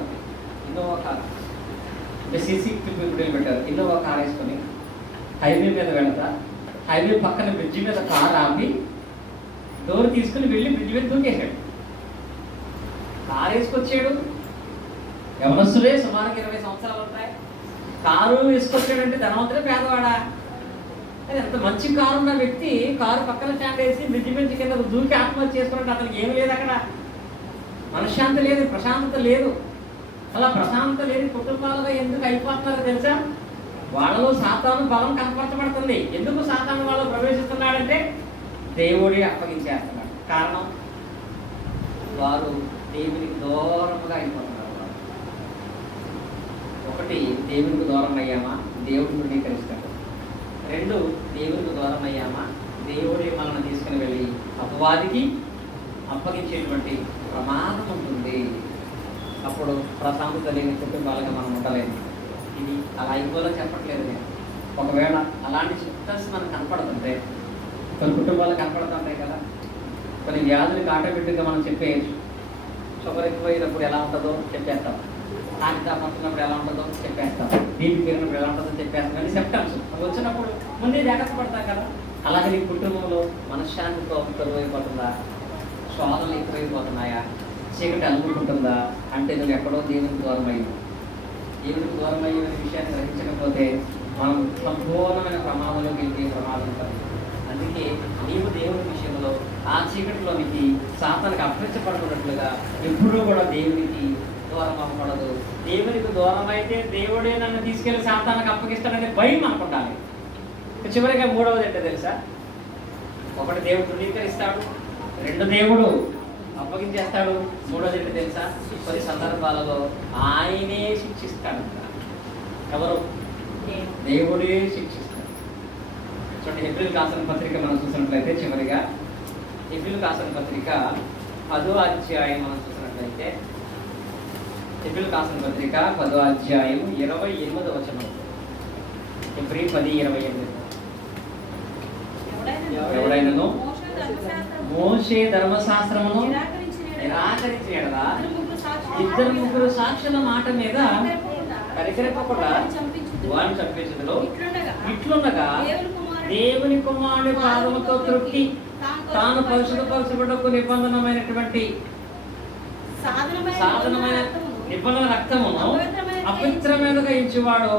ఇన్నోవా కారు అంటే సీసీ టిప్పిల్ పెట్టారు. ఇన్నోవా కారు వేసుకొని హైవే మీద వెళతా, హైవే పక్కన బ్రిడ్జి మీద కారు ఆపి డోర్ తీసుకుని వెళ్ళి బ్రిడ్జి మీద దూకేశాడు. కారు వేసుకొచ్చాడు, యవనస్తులే, సుమారుగా 20 సంవత్సరాలు ఉంటాయి. కారు వేసుకొచ్చాడంటే ధనవంతుడే పేదవాడా? ఎంత మంచి కారు ఉన్న వ్యక్తి కారు పక్కన స్టాండ్ వేసి బ్రిడ్జి మీద కింద దూకి ఆత్మహత్య చేసుకున్నట్టు అతనికి ఏమి లేదు. అక్కడ మనశ్శాంతి లేదు, ప్రశాంతత లేదు. అలా ప్రశాంతత లేని కుటుంబాలుగా ఎందుకు అయిపోతున్నారో తెలుసా? వాళ్ళలో సాతాను బలం కనపరచబడుతుంది. ఎందుకు సాతాను వాళ్ళు ప్రవేశిస్తున్నాడంటే దేవుడే అప్పగించేస్తున్నాడు. కారణం, వారు దేవునికి దూరంగా అయిపోతున్నారు. ఒకటి, దేవునికి దూరం అయ్యామా దేవుడు ధృవీకరిస్తాడు. 2, దేవునికి దూరం అయ్యామా దేవుడే మనల్ని తీసుకుని వెళ్ళి అపవాదికి అప్పగించేటువంటి ప్రమాదం ఉంటుంది. అప్పుడు ప్రశాంతత లేని కుటుంబాలుగా మనం ఉండలేము. ఇది అలా అయిపోలో చెప్పట్లేదు నేను. ఒకవేళ అలాంటి సిమ్టమ్స్ మనకు కనపడుతుంటే, కొన్ని కుటుంబాలు కనపడుతుంటాయి కదా, కొన్ని వ్యాధులకు ఆటోమేటిక్గా మనం చెప్పేయచ్చు. షుగర్ ఎక్కువైనప్పుడు ఎలా ఉంటుందో చెప్పేస్తాం, హార్ట్ వస్తున్నప్పుడు ఎలా ఉంటుందో చెప్పేస్తాం, బీపీ పెరిగినప్పుడు ఎలా ఉంటుందో చెప్పేస్తాం. కానీ సిమ్టమ్స్ అవి వచ్చినప్పుడు ముందే జాగ్రత్త పడతాం కదా. అలాగే నీ కుటుంబంలో మనశ్శాంతితో కరువైపోతుందా, శోధనలు ఎక్కువైపోతున్నాయా, చీకటి అనుకుంటుందా అంటే నువ్వు ఎక్కడో దేవునికి దూరం అయ్యావు. దేవునికి దూరం అయ్యే విషయాన్ని గ్రహించకపోతే మనం సంపూర్ణమైన ప్రమాదంలోకి వెళ్ళే ప్రమాదం ఉంటుంది. అందుకే నీవు దేవుని విషయంలో ఆ చీకటిలోనికి సాతానికి అప్పగించబడుతున్నట్లుగా ఎప్పుడూ కూడా దేవునికి దూరం అవ్వకూడదు. దేవునికి దూరం అయితే దేవుడే నన్ను తీసుకెళ్లి సాతానికి అప్పగిస్తాడనే భయం అనుకుంటాను. చివరిగా 3వది ఏంటో తెలుసా? 1, దేవుడు ధృవీకరిస్తాడు. 2, దేవుడు అప్పగించేస్తాడు. 3వది ఏంటో తెలుసా? కొన్ని సందర్భాలలో ఆయనే శిక్షిస్తాడు. ఎవరు? దేవుడే శిక్షిస్తాడు. చూడండి, ఏప్రిల్ రాసిన పత్రిక మనం చూసినట్లయితే, చివరిగా ఏప్రిల్ రాసిన పత్రిక 10వ అధ్యాయం మనం చూసినట్లయితే, ఏప్రిల్ రాసిన పత్రిక 10వ అధ్యాయం 28వ వచనం. ఏప్రిల్ 10:28. ఎవడైనను మోషే ధర్మశాస్త్రమును నిరాకరించి ఎడలా 2-3 సాక్షుల మాట మీద కరికరిపకుండా వారిని చంపించదులో ఇట్లుండగా దేవుని కుమారుడి పాదముతో తృప్తి తాను పరిశుద్ధపరచబడకు నిబంధనమైనటువంటి సాధనమైన నిబంధన రక్తమును అపవిత్రమైనదిగా ఇచ్చేవాడు,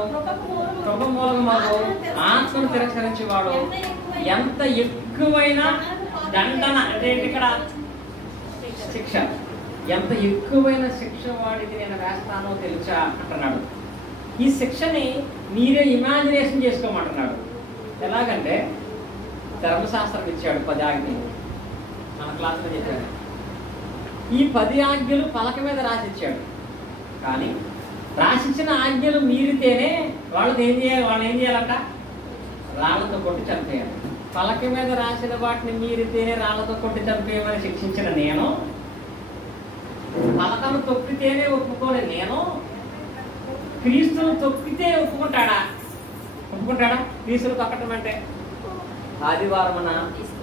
కృపమూలకమగు ఆత్మను తిరస్కరించేవాడు ఎంత ఎక్కువైన దండన అంటే ఇక్కడ శిక్ష, ఎంత ఎక్కువైన శిక్ష వాడికి నేను వేస్తానో తెలుసా అంటున్నాడు. ఈ శిక్షని మీరే ఇమాజినేషన్ చేసుకోమంటున్నాడు. ఎలాగంటే ధర్మశాస్త్రం ఇచ్చాడు 10 ఆజ్ఞలు, మన క్లాసులో చెప్పాడు. ఈ 10 ఆజ్ఞలు పలక మీద రాసిచ్చాడు. కానీ రాసిచ్చిన ఆజ్ఞలు మీరితేనే వాళ్ళని ఏం చేయాలంట? రాళ్లతో కొట్టి చంపేయాలి. పలక మీద రాసిన వాటిని మీరితేనే రాళ్లతో కొట్టి చంపేయమని శిక్షించిన నేను, పలకను తొక్కితేనే ఒప్పుకోని నేను క్రీస్తును తొక్కితే ఒప్పుకుంటాడా? క్రీస్తును తొక్కటం అంటే ఆదివారం మన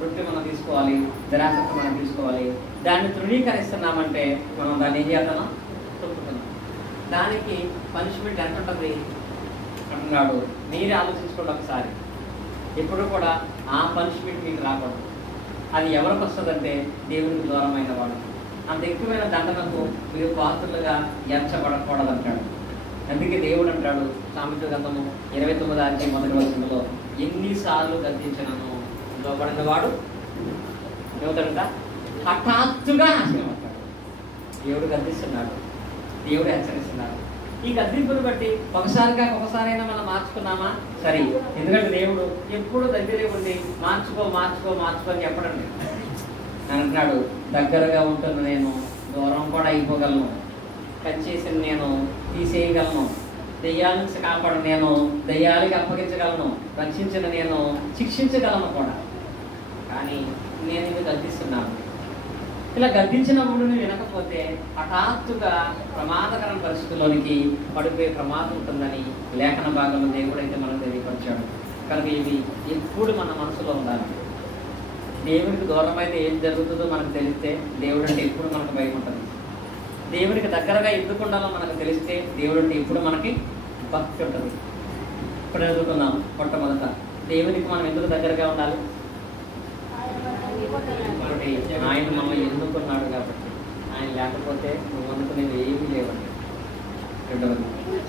రొట్టె మనం తీసుకోవాలి, దిరాసత్వం మనం తీసుకోవాలి. దాన్ని తృణీకరిస్తున్నామంటే మనం దాన్ని ఏం చేద్దాం? తొక్కుతున్నాం. దానికి పనిష్మెంట్ ఎంత ఉంటుంది అంటున్నాడు. మీరే ఆలోచించుకోండి ఒకసారి. ఎప్పుడు కూడా ఆ పనిష్మెంట్ మీకు రాకూడదు. అది ఎవరికి వస్తుందంటే దేవునికి దూరమైన వాడు. అంత ఎక్కువైన దండనకు మీరు పాత్రలుగా ఎంచబడకూడదు అంటాడు. అందుకే దేవుడు అంటాడు సామెతల గ్రంథము 29వ అధ్యాయం 1వ వచనంలో, ఎన్నిసార్లు గద్దించినను లోబడిన వాడు ఏమవుతాడంట? హఠాత్తుగా నాశనం అవుతాడు. దేవుడు గద్దిస్తున్నాడు, దేవుడు హెచ్చరిస్తున్నాడు. ఈ గద్దింపును బట్టి ఒకసారైనా మనం మార్చుకున్నామా? సరే, ఎందుకంటే దేవుడు ఎప్పుడు దగ్గరే ఉండి మార్చుకో అని చెప్పడండి. అంటున్నాడు, దగ్గరగా ఉంటున్న నేను దూరం కూడా అయిపోగలను, కట్ చేసిన నేను తీసేయగలను, దెయ్యాలను కాపాడు నేను దెయ్యాలకి అప్పగించగలను, రక్షించిన నేను శిక్షించగలను కూడా. కానీ నేను ఇది గద్దిస్తున్నాను. ఇలా గద్దించినప్పుడు నువ్వు వినకపోతే హఠాత్తుగా ప్రమాదకర పరిస్థితుల్లోనికి పడిపోయే ప్రమాదం ఉంటుందని లేఖన భాగంలో దేవుడు అయితే మనకు తెలియపరిచాడు. కనుక ఇవి ఎప్పుడు మన మనసులో ఉండాలి. దేవునికి దూరం అయితే ఏం జరుగుతుందో మనకు తెలిస్తే దేవుడు అంటే ఎప్పుడు మనకు భయం ఉంటుంది. దేవునికి దగ్గరగా ఎందుకు ఉండాలో మనకు తెలిస్తే దేవుడు అంటే ఎప్పుడు మనకి భక్తి ఉంటుంది. ఇప్పుడు ఎదుర్కొన్నాం. మొట్టమొదట దేవునికి మనం ఎందుకు దగ్గరగా ఉండాలి? ఆయన మమ్మల్ని ఎన్నుకున్నాడు కాబట్టి. ఆయన లేకపోతే నువ్వు అనుకునేవి ఏమీ లేవండి. రెండవది,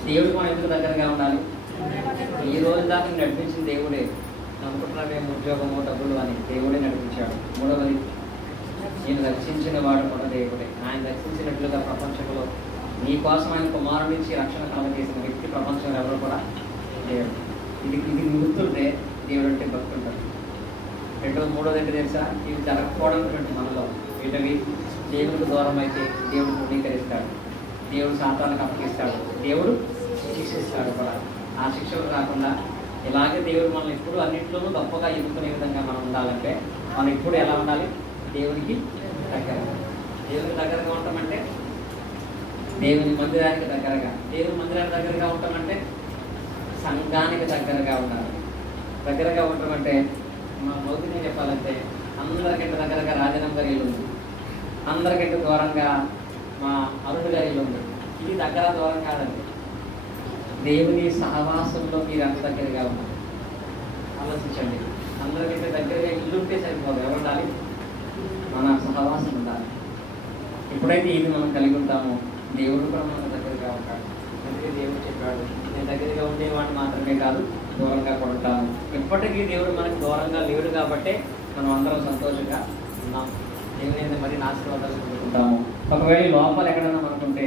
దేవుడికి మనం ఎందుకు దగ్గరగా ఉండాలి? ఈ రోజు దాకా నడిపించిన దేవుడే. అనుకుంటున్నావేమో ఉద్యోగము డబ్బులు అని, దేవుడే నడిపించాడు. మూడవది, నేను రక్షించిన వాడు కూడా దేవుడే. ఆయన రక్షించినట్లుగా ప్రపంచంలో నీ కోసం ఆయన కుమారుడి నుంచి రక్షణ కలగజేసిన వ్యక్తి ప్రపంచంలో ఎవరు కూడా దేవుడు. ఇది గుర్తుంటే దేవుడు అంటే భక్తి ఉంటుంది. మూడోది ఏంటి తెలుసా? ఇవి జరగకపోవడం మనలో వీటివి దేవుడికి దూరం అయితే దేవుడు తృణీకరిస్తాడు, దేవుడు సాతానికి అప్పగిస్తాడు, దేవుడు శిక్షిస్తాడు కూడా. ఆ శిక్షలు రాకుండా ఇలాగే దేవుడు మనల్ని ఎప్పుడు అన్నింటిలోనూ గొప్పగా ఎదుర్కొనే విధంగా మనం ఉండాలంటే మనం ఎప్పుడు ఎలా ఉండాలి? దేవునికి దగ్గరగా. దేవునికి దగ్గరగా ఉంటామంటే దేవుని మందిరానికి దగ్గరగా. దేవుని మందిరానికి దగ్గరగా ఉంటామంటే సంఘానికి దగ్గరగా ఉండాలి. దగ్గరగా ఉంటామంటే మా మౌతిని చెప్పాలంటే అందరికంటే దగ్గరగా రాజనం గారి ఇల్లు ఉంది, అందరికంటే దూరంగా మా అరుడు గారి ఇల్లు ఉంది. ఇది దగ్గర దూరం కాదండి. దేవుని సహవాసంలో మీరు అంత దగ్గరగా ఉన్నారు. ఆలోచించండి. అందరికంటే దగ్గరగా ఇల్లు ఉంటే సరిపోదు. ఎవరు ఉండాలి? మన సహవాసం ఉండాలి. ఎప్పుడైతే ఇది మనం కలిగి ఉంటామో దేవుడు కూడా మనకు దగ్గరగా ఉంటాడు. అందుకే దేవుడు చెప్పాడు, నేను దగ్గరగా ఉండేవాడిని మాత్రమే కాదు, దూరంగా కూడా ఉంటాను. ఎప్పటికీ దేవుడు మనకు దూరంగా లేడు కాబట్టే మనం అందరం సంతోషంగా ఉన్నాం. దేవుని మరి ఆశీర్వాదాలు పొందుకుంటాము. ఒకవేళ లోపల ఎక్కడైనా మనకుంటే